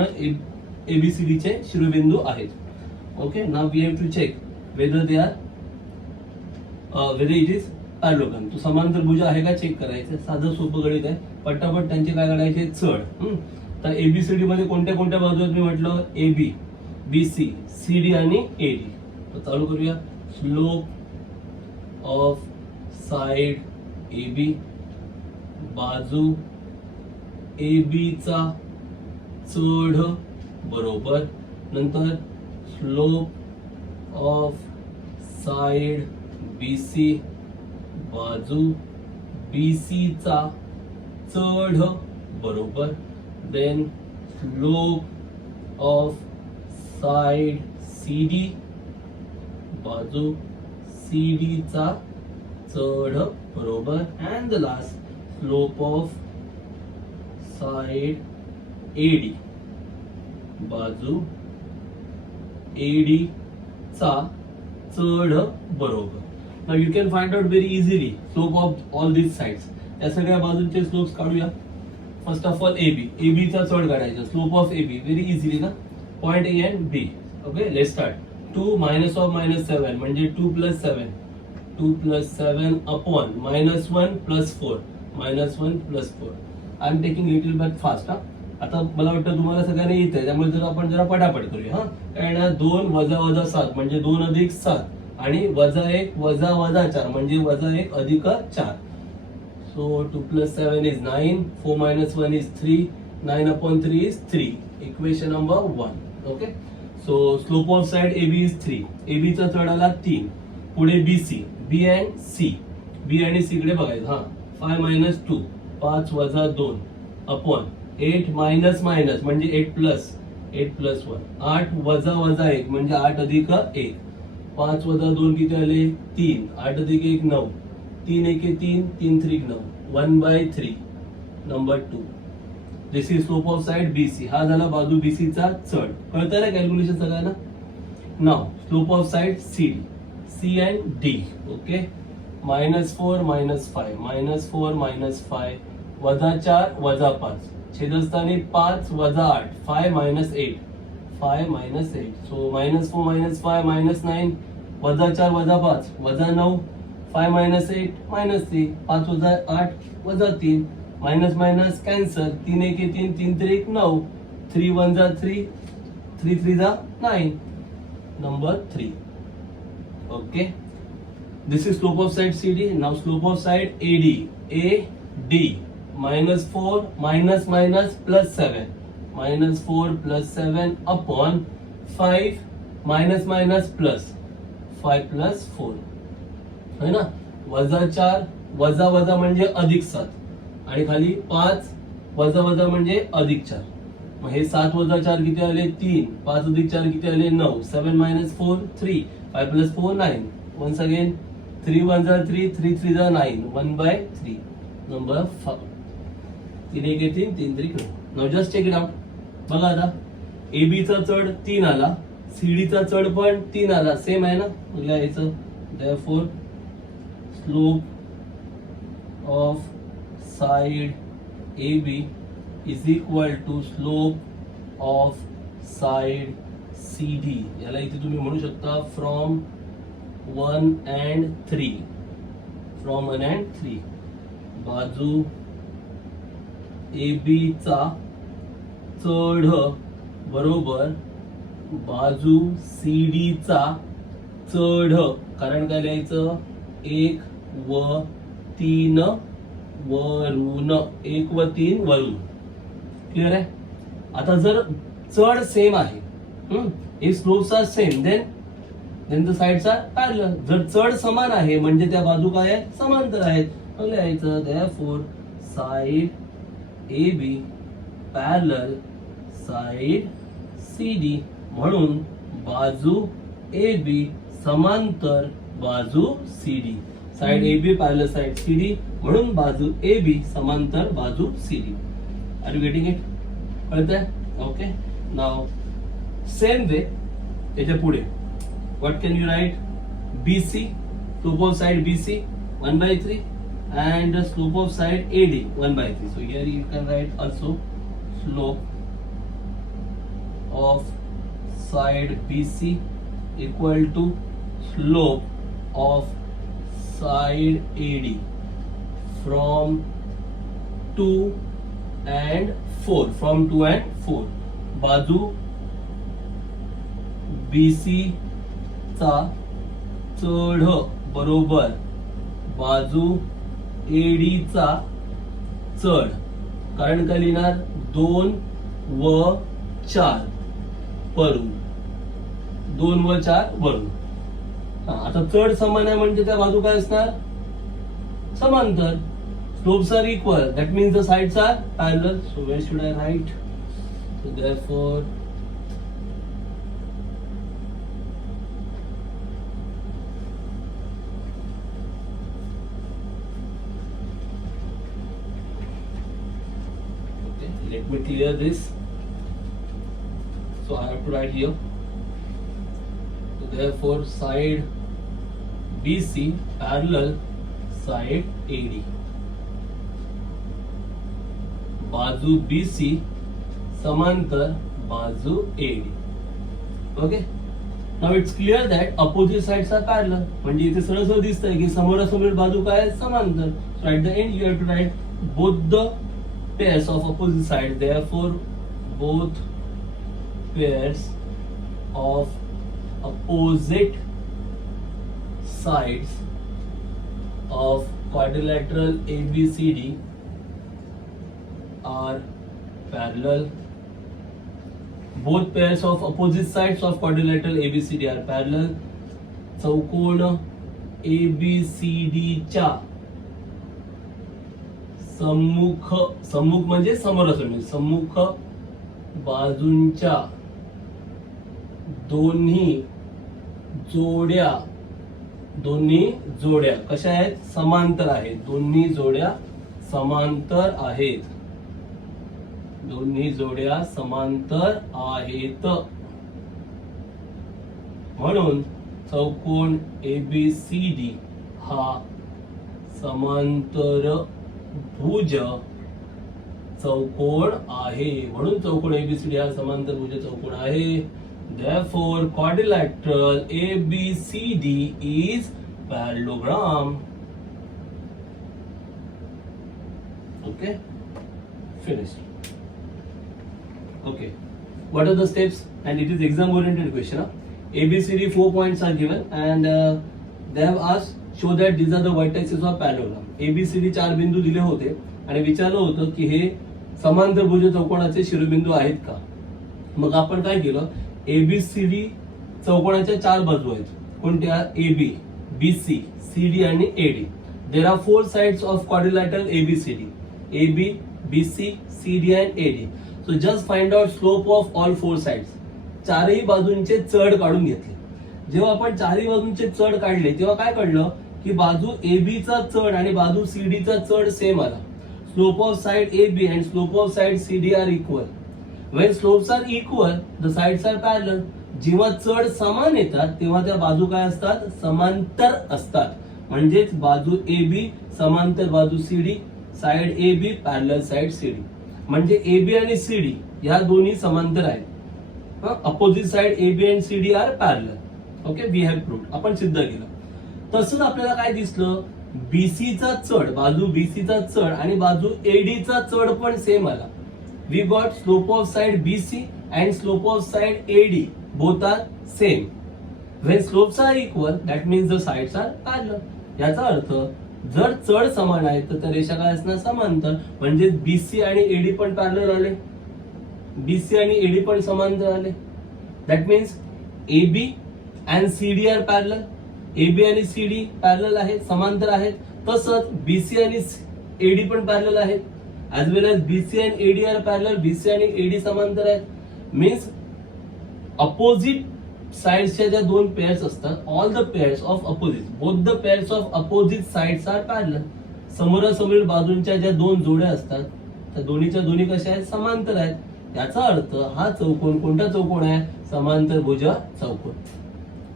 ABCD चे शिरोबिंदू आहेत. Okay, now we have to check whether they are whether it is parallelogram. तो समांतरभुज आहे का चेक करायचं. साधं सोपं गणित आहे. पटापट त्यांचे काय काढायचे? चढ. तर ABCD मध्ये कोणत्या कोणत्या बाजू आहेत मी म्हटलं? AB, BC, CD आणि AD. तर चालू करूया. स्लोप ऑफ साइड AB, बाजू AB चा चढ बरोबर. नंतर स्लोप ऑफ साइड BC बाजू BC चा चढ बरोबर then slope of side CD बाजू CD चा चढ बरोबर and the last slope of side AD बाजू AD चा चढ बरोबर. Now you can find out very easily slope of all these sides. या सगळ्या बाजूंचे स्लोप्स काढूया. फर्स्ट ऑफ ऑल AB चा चढ काढायचा. Slope of AB very easily ना, point A and B. Okay, let's start. 2 minus of -7 म्हणजे 2 + 7 2 + 7 upon -1 + 4 -1 + 4. I am taking little back fast. आता मला वाटतं तुम्हाला सगळ्यांना येतंय, त्यामुळे जर आपण जरा पटापट करूया. काय ना, 2 वजा वजा 7 म्हणजे 2 अधिक 7 आणि -1 वजा वजा 4 म्हणजे -1 अधिक 4. So 2 + 7 is 9, 4 - 1 is 3, 9/3 is 3. Equation number 1. Okay, so slope of side AB is 3. AB चा चढ आला 3. पुढे BC, B and C, B आणि C कडे बघायचं. 5 - 2 5 वजा 2 अपॉन 8 मायनस मायनस म्हणजे 8 प्लस 1 8 वजा वजा 1 म्हणजे 8 अधिक 1. 5 वजा 2 किती आले? 3. 8 अधिक 1 9. 3 1 3, 3 3 9. 1/3 number 2. This is slope of side BC. हा झाला बाजू BC चा चढ. कळतं ना कॅल्क्युलेशन सगळ्यांना? Now slope of side CD, C and D. Okay, -4 - 5 -4 - 5 वजा 4 वजा 5 छेदस्थानी 5 वजा 8 5 - 8 5 - 8. सो -4 - 5 -9 वजा 4 वजा 5 वजा 9 5 - 8 -3 5 वजा 8 वजा 3 मायनस मायनस कॅन्सल. 3 1 3 3 3 9 3 1 जा 3 3 3 जा 9 number 3. Okay, this is slope of side CD. Now slope of side AD. AD -4 minus minus plus 7 -4 plus 7 upon 5 minus minus plus 5 plus 4 है ना. वजा 4 वजा वजा म्हणजे अधिक 7 आणि खाली 5 वजा वजा म्हणजे अधिक 4. मग हे 7 वजा 4 किती आले? 3. 5 अधिक 4 किती आले? 9. 7 minus 4 3 5 plus 4 9. once again 3 1 जा 3 3 3 जा 9 1/3 number 5. 3 1 3 3 3 9. Now just check it out. बघा आता AB चा चढ 3 आला, CD चा चढ पण 3 आला. सेम आहे ना, लिहायचं therefore slope of side AB is equal to slope of side CD. याला इथे तुम्ही म्हणू शकता from 1 and 3. from 1 and 3 बाजू AB चा चढ बरोबर बाजू CD चा चढ. कारण काय लिहायचं? 1 व 3 वरून 1 व 3 वरून. क्लिअर आहे? आता जर चढ सेम आहे, हे slopes are same, then the sides are parallel. जर चढ समान आहे म्हणजे त्या बाजू काय आहेत? समांतर आहेत. मग लिहायचं therefore side AB parallel side CD. म्हणून बाजू AB समांतर बाजू CD. Side AB parallel side CD म्हणून बाजू AB समांतर बाजू CD. Are you getting it? कळतंय? ओके, नाउ सेम वे याच्या पुढे what can you write? BC, slope of side BC 1/3 and the slope of side AD 1/3. So here you can write also slope of side BC equal to slope of side AD from 2 and 4. From 2 and 4 बाजू BC चा चढ बरोबर बाजू AD चा चढ. कारण काय लिहिणार? 2 व 4 वरून 2 व 4 वरून. आता चढ समान आहे म्हणजे त्या बाजू काय असणार, समांतर. Slopes are equal, that means the sides are parallel. So where should I write? So therefore okay, let me clear this. So I have to write here. So therefore side BC parallel side AD. बाजू BC समांतर बाजू AD. Okay, now it's clear that opposite sides are parallel. म्हणजे इथे सरळ सरळ दिसतंय की समोरासमोर बाजू काय आहे, समांतर. So at the end you have to write both the pairs of opposite side. Therefore both pairs of opposite sides of quadrilateral ABCD are parallel. Both pairs of opposite sides of quadrilateral ABCD are parallel. चौकोन ABCD च्या सम्मुख म्हणजे समोरासमोर सम्मुख बाजूंच्या दोन्ही जोड्या कशा आहेत, समांतर आहेत. दोन्ही जोड्या समांतर आहेत. दोन्ही जोड्या समांतर आहेत. म्हणून चौकोन ABCD हा समांतर भुज चौकोन आहे. म्हणून चौकोन ABCD हा समांतर भुज चौकोन आहे. Therefore quadrilateral ABCD is parallelogram. Okay, finished. Okay, what are the steps? And it is exam oriented question. ABCD 4 points are given and they have asked show that these are the vertices of parallelogram. ABCD 4 बिंदू दिले होते आणि विचारलं होतं की हे समांतर भुज चौकोनाचे शिरोबिंदू आहेत का. मग आपण काय केलं, ABCD चौकोनाच्या 4 बाजू आहेत. कोणत्या, AB, BC, CD आणि AD. There are 4 sides of quadrilateral ABCD. AB, BC, CD and AD. So just find out slope of all 4 sides. चारही बाजूंचे चढ काढून घेतले. जेव्हा आपण चारही बाजूंचे चढ काढले तेव्हा काय कळलं की बाजू AB चा चढ आणि बाजू CD चा चढ सेम आला. Slope of side AB and slope of side CD are equal. When slopes are equal, the sides are parallel. जेव्हा चढ समान येतात तेव्हा त्या बाजू काय असतात, समांतर असतात. म्हणजेच बाजू AB समांतर बाजू CD, side AB parallel side CD. म्हणजे AB आणि CD या दोन्ही समांतर आहेत. अपोजिट साइड AB आणि CD are parallel. Okay, we have proved, आपण सिद्ध केलं. तसंच आपल्याला काय दिसलं, BC चा चढ, बाजू BC चा चढ आणि बाजू AD चा चढ पण सेम आला. We got slope of side BC and slope of side AD. Both are same. When slopes are equal, that means the sides are parallel. याचा अर्थ जर चढ समान आहे तर त्या रेषा काय असणार, समांतर. म्हणजे BC आणि AD पण पॅरलल आले. BC आणि AD पण समांतर आले. That means AB and CD are parallel. AB आणि CD पॅरलल आहेत, समांतर आहेत. तसंच BC आणि AD पण पॅरलल आहेत. As well as BC and AD are parallel. BC आणि AD समांतर आहेत. Means opposite sides ज्या दोन पेअर्स असतात, all the pairs of opposites, both the pairs of opposite sides are parallel. समोरासमोर बाजूंच्या ज्या दोन जोड्या असतात त्या दोन्हीच्या दोन्ही कशा आहेत, समांतर आहेत. याचा अर्थ हा चौकोन कोणता चौकोन आहे, समांतर भुज चौकोन.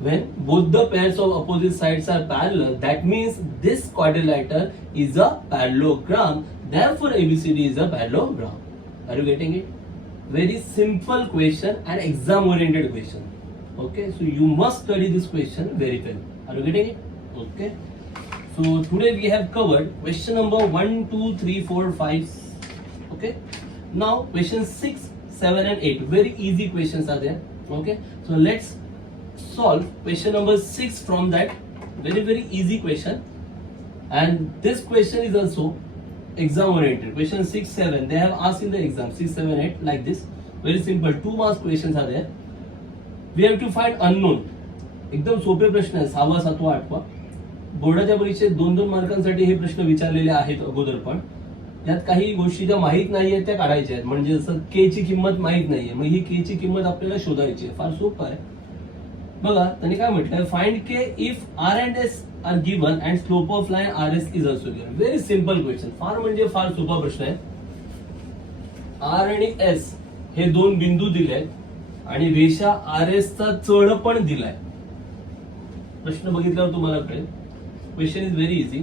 When both the pairs of opposite sides are parallel, that means this quadrilateral is a parallelogram. Therefore, ABCD is a parallelogram. Are you getting it? Very simple question and exam-oriented question. Okay, so you must study this question very well. Are you getting it? Okay. So today we have covered question number 1, 2, 3, 4, 5. Okay. Now question 6, 7, and 8. Very easy questions are there. Okay. So let's solve question number 6 from that. Very easy question. And this question is also exam oriented. Question 6, 7 they have asked in the exam. 6, 7, 8 like this. Very simple. 2 marks questions are there. We have to find unknown. एकदम सोपे प्रश्न आहे, 6वा 7वा 8वा. बोर्डाच्या परीक्षेत 2-2 मार्कांसाठी हे प्रश्न विचारलेले आहेत अगोदर पण. यात काही गोष्टी ज्या माहीत नाहीयेत त्या काढायच्या आहेत. म्हणजे जसं के ची किंमत माहीत नाहीये, मग ही के ची किंमत आपल्याला शोधायची आहे. फार सोपं आहे. बघा त्यांनी काय म्हटलंय, find K if R and S are given and slope of line R S is also given. Very simple question, फार म्हणजे फार सोपा प्रश्न आहे. आर आणि एस हे दोन बिंदू दिले आणि रेषा आर एस चा चढ पण दिलाय. प्रश्न बघितल्यावर तुम्हाला कळेल. Question is very easy.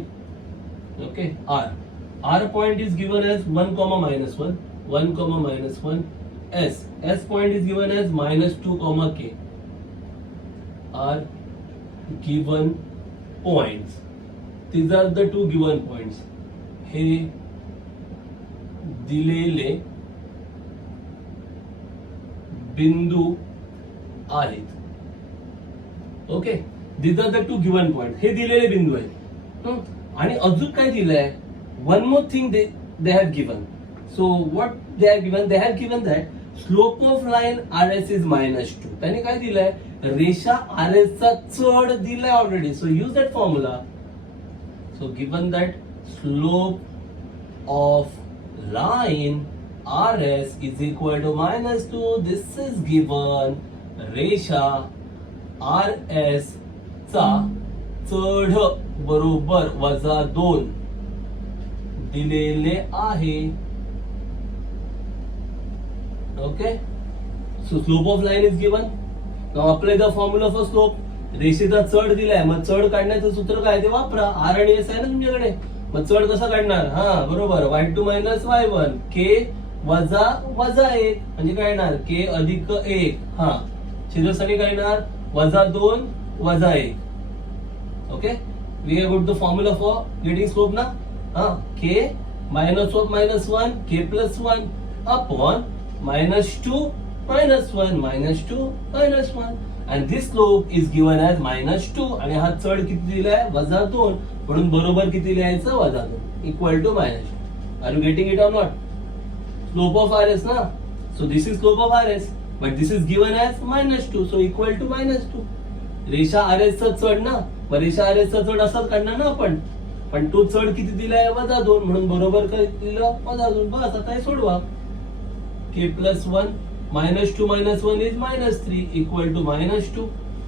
Okay, R point is given as 1, -1, 1, -1. S point is given as -2, k. Are given points. These are the two given points. हे दिलेले बिंदू आहेत. Okay, these are the two given points. हे दिलेले बिंदू आहेत. आणि अजून काय दिलंय, one more thing they have given. So what they have given? They have given that slope of line RS is -2. त्यांनी काय दिलंय, रेषा आर एस चा चढ दिलाय already. So use that formula. So given that slope of line R S is equal to -2. This is given. रेषा आर एस चा चढ बरोबर -2 दिलेले आहे. Okay, so slope of line is given. Now apply the formula for slope. रेषेचा चढ दिलाय, मग चढ काढण्याचं सूत्र काय ते वापरा. आर आणि एस आहे ना तुमच्याकडे, मग चढ कसा काढणार. हा बरोबर, y2 - y1 k वजा 1 म्हणजे काय येणार, k अधिक 1. हा छेदस्थानी काय येणार, -2 - 1. Okay, we have got the formula for getting slope ना. हा k -1 k + 1 upon -2 -2 -1 and this slope is given as -2 आणि हा चढ किती दिलाय, -2. म्हणून बरोबर किती लिहायचं, -2 equal to -2. Are you getting it or not. Slope of R S ना. So this is slope of R S but this is given as -2. So equal to -2. रेषा आर एस चा चढ ना, मग रेषा आर एस चा चढ असाच काढणार ना आपण, पण तो चढ किती दिलाय, -2. म्हणून बरोबर काय दिलं, -2. बस आता हे सोडवा. k + 1 -2 - 1 is -3 equal to -2.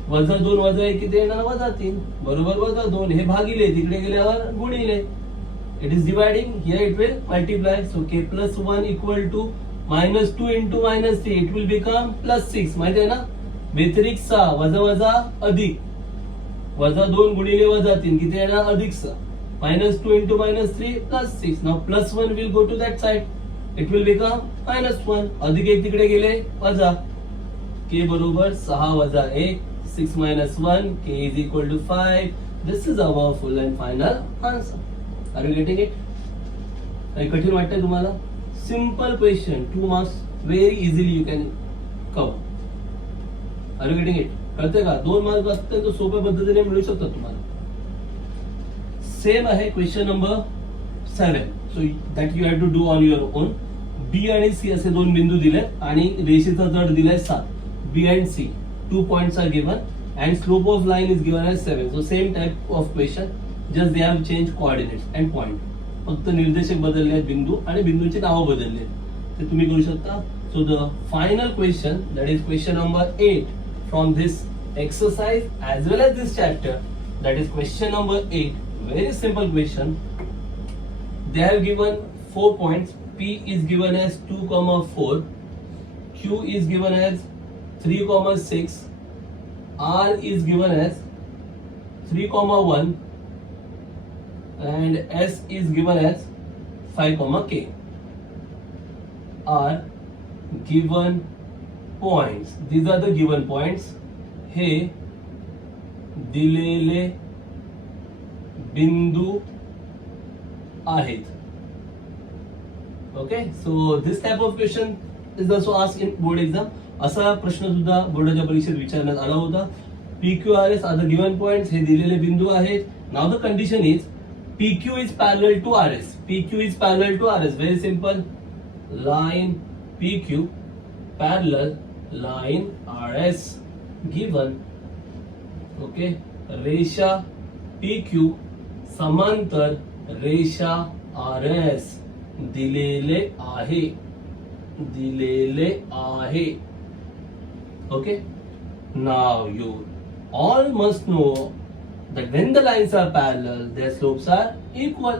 -2 - 1 किती येणार, -3. बरोबर -2. हे भागिले, तिकडे गेल्यावर गुणिले. It is dividing, here it will multiply. So k + 1 equal to -2 × -3 it will become +6. माहिती आहे ना, व्यतिरिक्त 6 वजा अधिक -2 गुणिले -3 किती येणार, +6. -2 × -3 +6. Now +1 will go to that side. It will become -1. अधिक 1 तिकडे गेले, वजा. k बरोबर 6 - 1 6 - 1 k is equal to 5. This is our full and final answer. Are you getting it? काही कठीण वाटतंय तुम्हाला? Simple question, 2 marks, very easily you can cover. Are you getting it? कळतंय का? 2 मार्क अत्यंत सोप्या पद्धतीने मिळू शकतात तुम्हाला. सेम आहे question number 7. So that you have to do on your own. B आणि सी असे दोन बिंदू दिले आणि रेषेचा चढ दिलाय 7. बी and C 2 points are given and slope of line is given as 7. So same type of question, just they have changed coordinates and point. फक्त निर्देशक बदलले आहेत, बिंदू आणि बिंदूची नावं बदलली आहेत. ते तुम्ही करू शकता. So the final question, that is question number 8 from this exercise as well as this chapter, that is question number 8. Very simple question. They have given 4 points. P is given as 2,4, Q is given as 3,6, R is given as 3,1 and S is given as 5,k. Are given points. These are the given points. हे दिलेले बिंदू आहेत. Okay, so this type of question is also asked in board exam. असा प्रश्न सुद्धा बोर्डाच्या परीक्षेत विचारण्यात आला होता. PQRS are the given points. हे दिलेले बिंदू आहेत. Now the condition is PQ is parallel to RS. PQ is parallel to RS. Very simple. Line PQ parallel line RS given. Okay, रेषा पी क्यू समांतर रेषा आर एस दिलेले आहे, दिलेले आहे. Okay, now you all must know that when the lines are parallel their slopes are equal.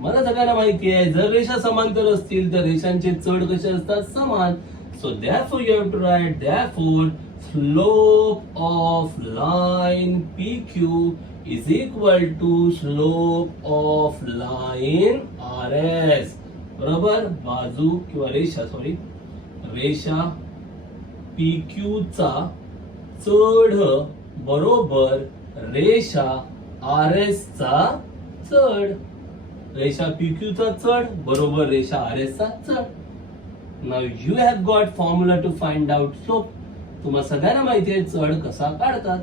मला सगळ्यांना माहिती आहे जर रेषा समांतर असतील तर रेषांचे चढ कसे असतात, समान. So therefore you have to write therefore slope of line PQ is equal to slope of line RS. बरोबर, बाजू किंवा रेषा रेषा PQ चा चढ बरोबर रेषा RS चा चढ. रेषा PQ चा चढ बरोबर रेषा RS चा चढ. Now you have got formula to find out slope. तुम्हाला सगळ्यांना माहिती आहे चढ कसा काढतात.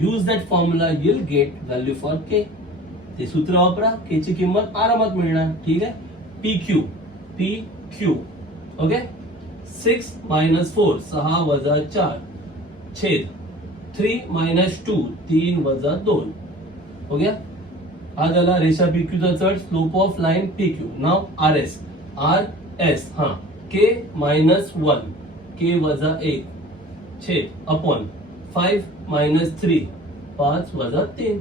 Use that formula, you'll get value for K. ते सूत्र वापरा, K ची किंमत आरामात मिळणार. ठीक आहे, PQ ओके, 6 - 4 6 - 4 छेद 3 - 2 3 - 2 हो गया. हा झाला रेषा PQ चा चढ, slope of line PQ. Now RS हा K - 1 K - 1 छेद upon 5 - 3 5 - 3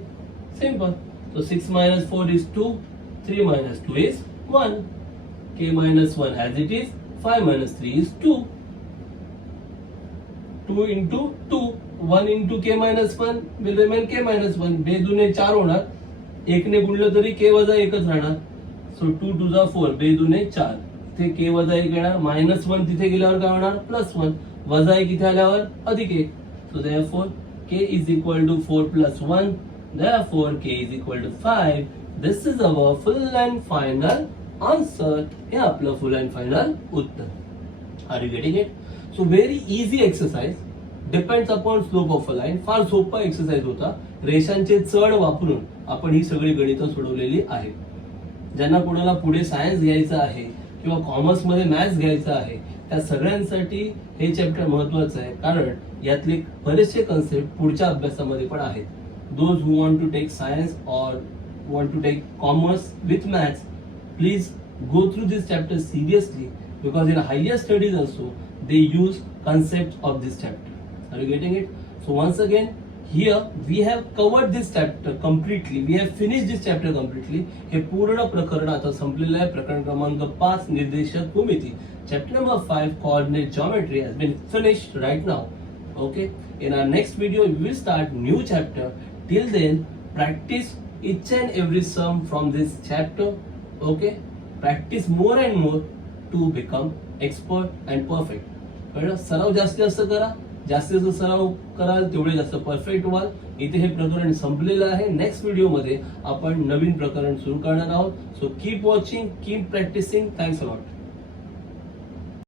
simple. So 6 - 4 is 2, 3 - 2 is 1. K - 1 as it is, 5 - 3 is 2. 2 into 2, 1 into K - 1 will remain K - 1. बे दुने 4 होणार, एक ने गुणलं तरी K - 1च राहणार. सो 2 2 जा 4, बे दुने 4, ते K - 1 येणार. -1 तिथे गेल्यावर काय होणार, +1. -1 इथे आल्यावर +1. So therefore K is equal to 4 + 1. Therefore K is equal to 5. This is our full and final answer. हे आपलं full and final उत्तर. Are you getting it? So very easy exercise, depends upon slope of a line. फार सोपा एक्सरसाइज होता. रेषांचे चढ वापरून आपण ही सगळी गणितं सोडवलेली आहेत. ज्यांना कोणाला पुढे सायन्स घ्यायचं आहे किंवा कॉमर्स मध्ये मॅथ्स घ्यायचं आहे त्या सगळ्यांसाठी हे चॅप्टर महत्वाचं आहे, कारण यातले बरेचसे कन्सेप्ट पुढच्या अभ्यासामध्ये पण आहेत. Those who want to take science or want to take commerce with maths, please go through this chapter seriously, because in higher studies also they use concepts of this chapter. Are you getting it? So once again, here we have covered this chapter completely. We have finished this chapter completely. हे पूर्ण प्रकरण आता संपलेलं आहे. प्रकरण क्रमांक 5 निर्देशक भूमिती. Chapter number 5 coordinate geometry has been finished right now. Okay. In our next video we will start new chapter. Till then, practice each and every sum from this chapter. Okay. Practice more and more to become expert and perfect. कळलं? सराव जास्तीत जास्त करा. जास्तीत जास्त सराव कराल तेवढे जास्त परफेक्ट व्हाल. इथे हे प्रकरण संपलेलं आहे. नेक्स्ट व्हिडिओ मध्ये आपण नवीन प्रकरण सुरू करणार आहोत. So keep watching, keep practicing. Thanks a lot.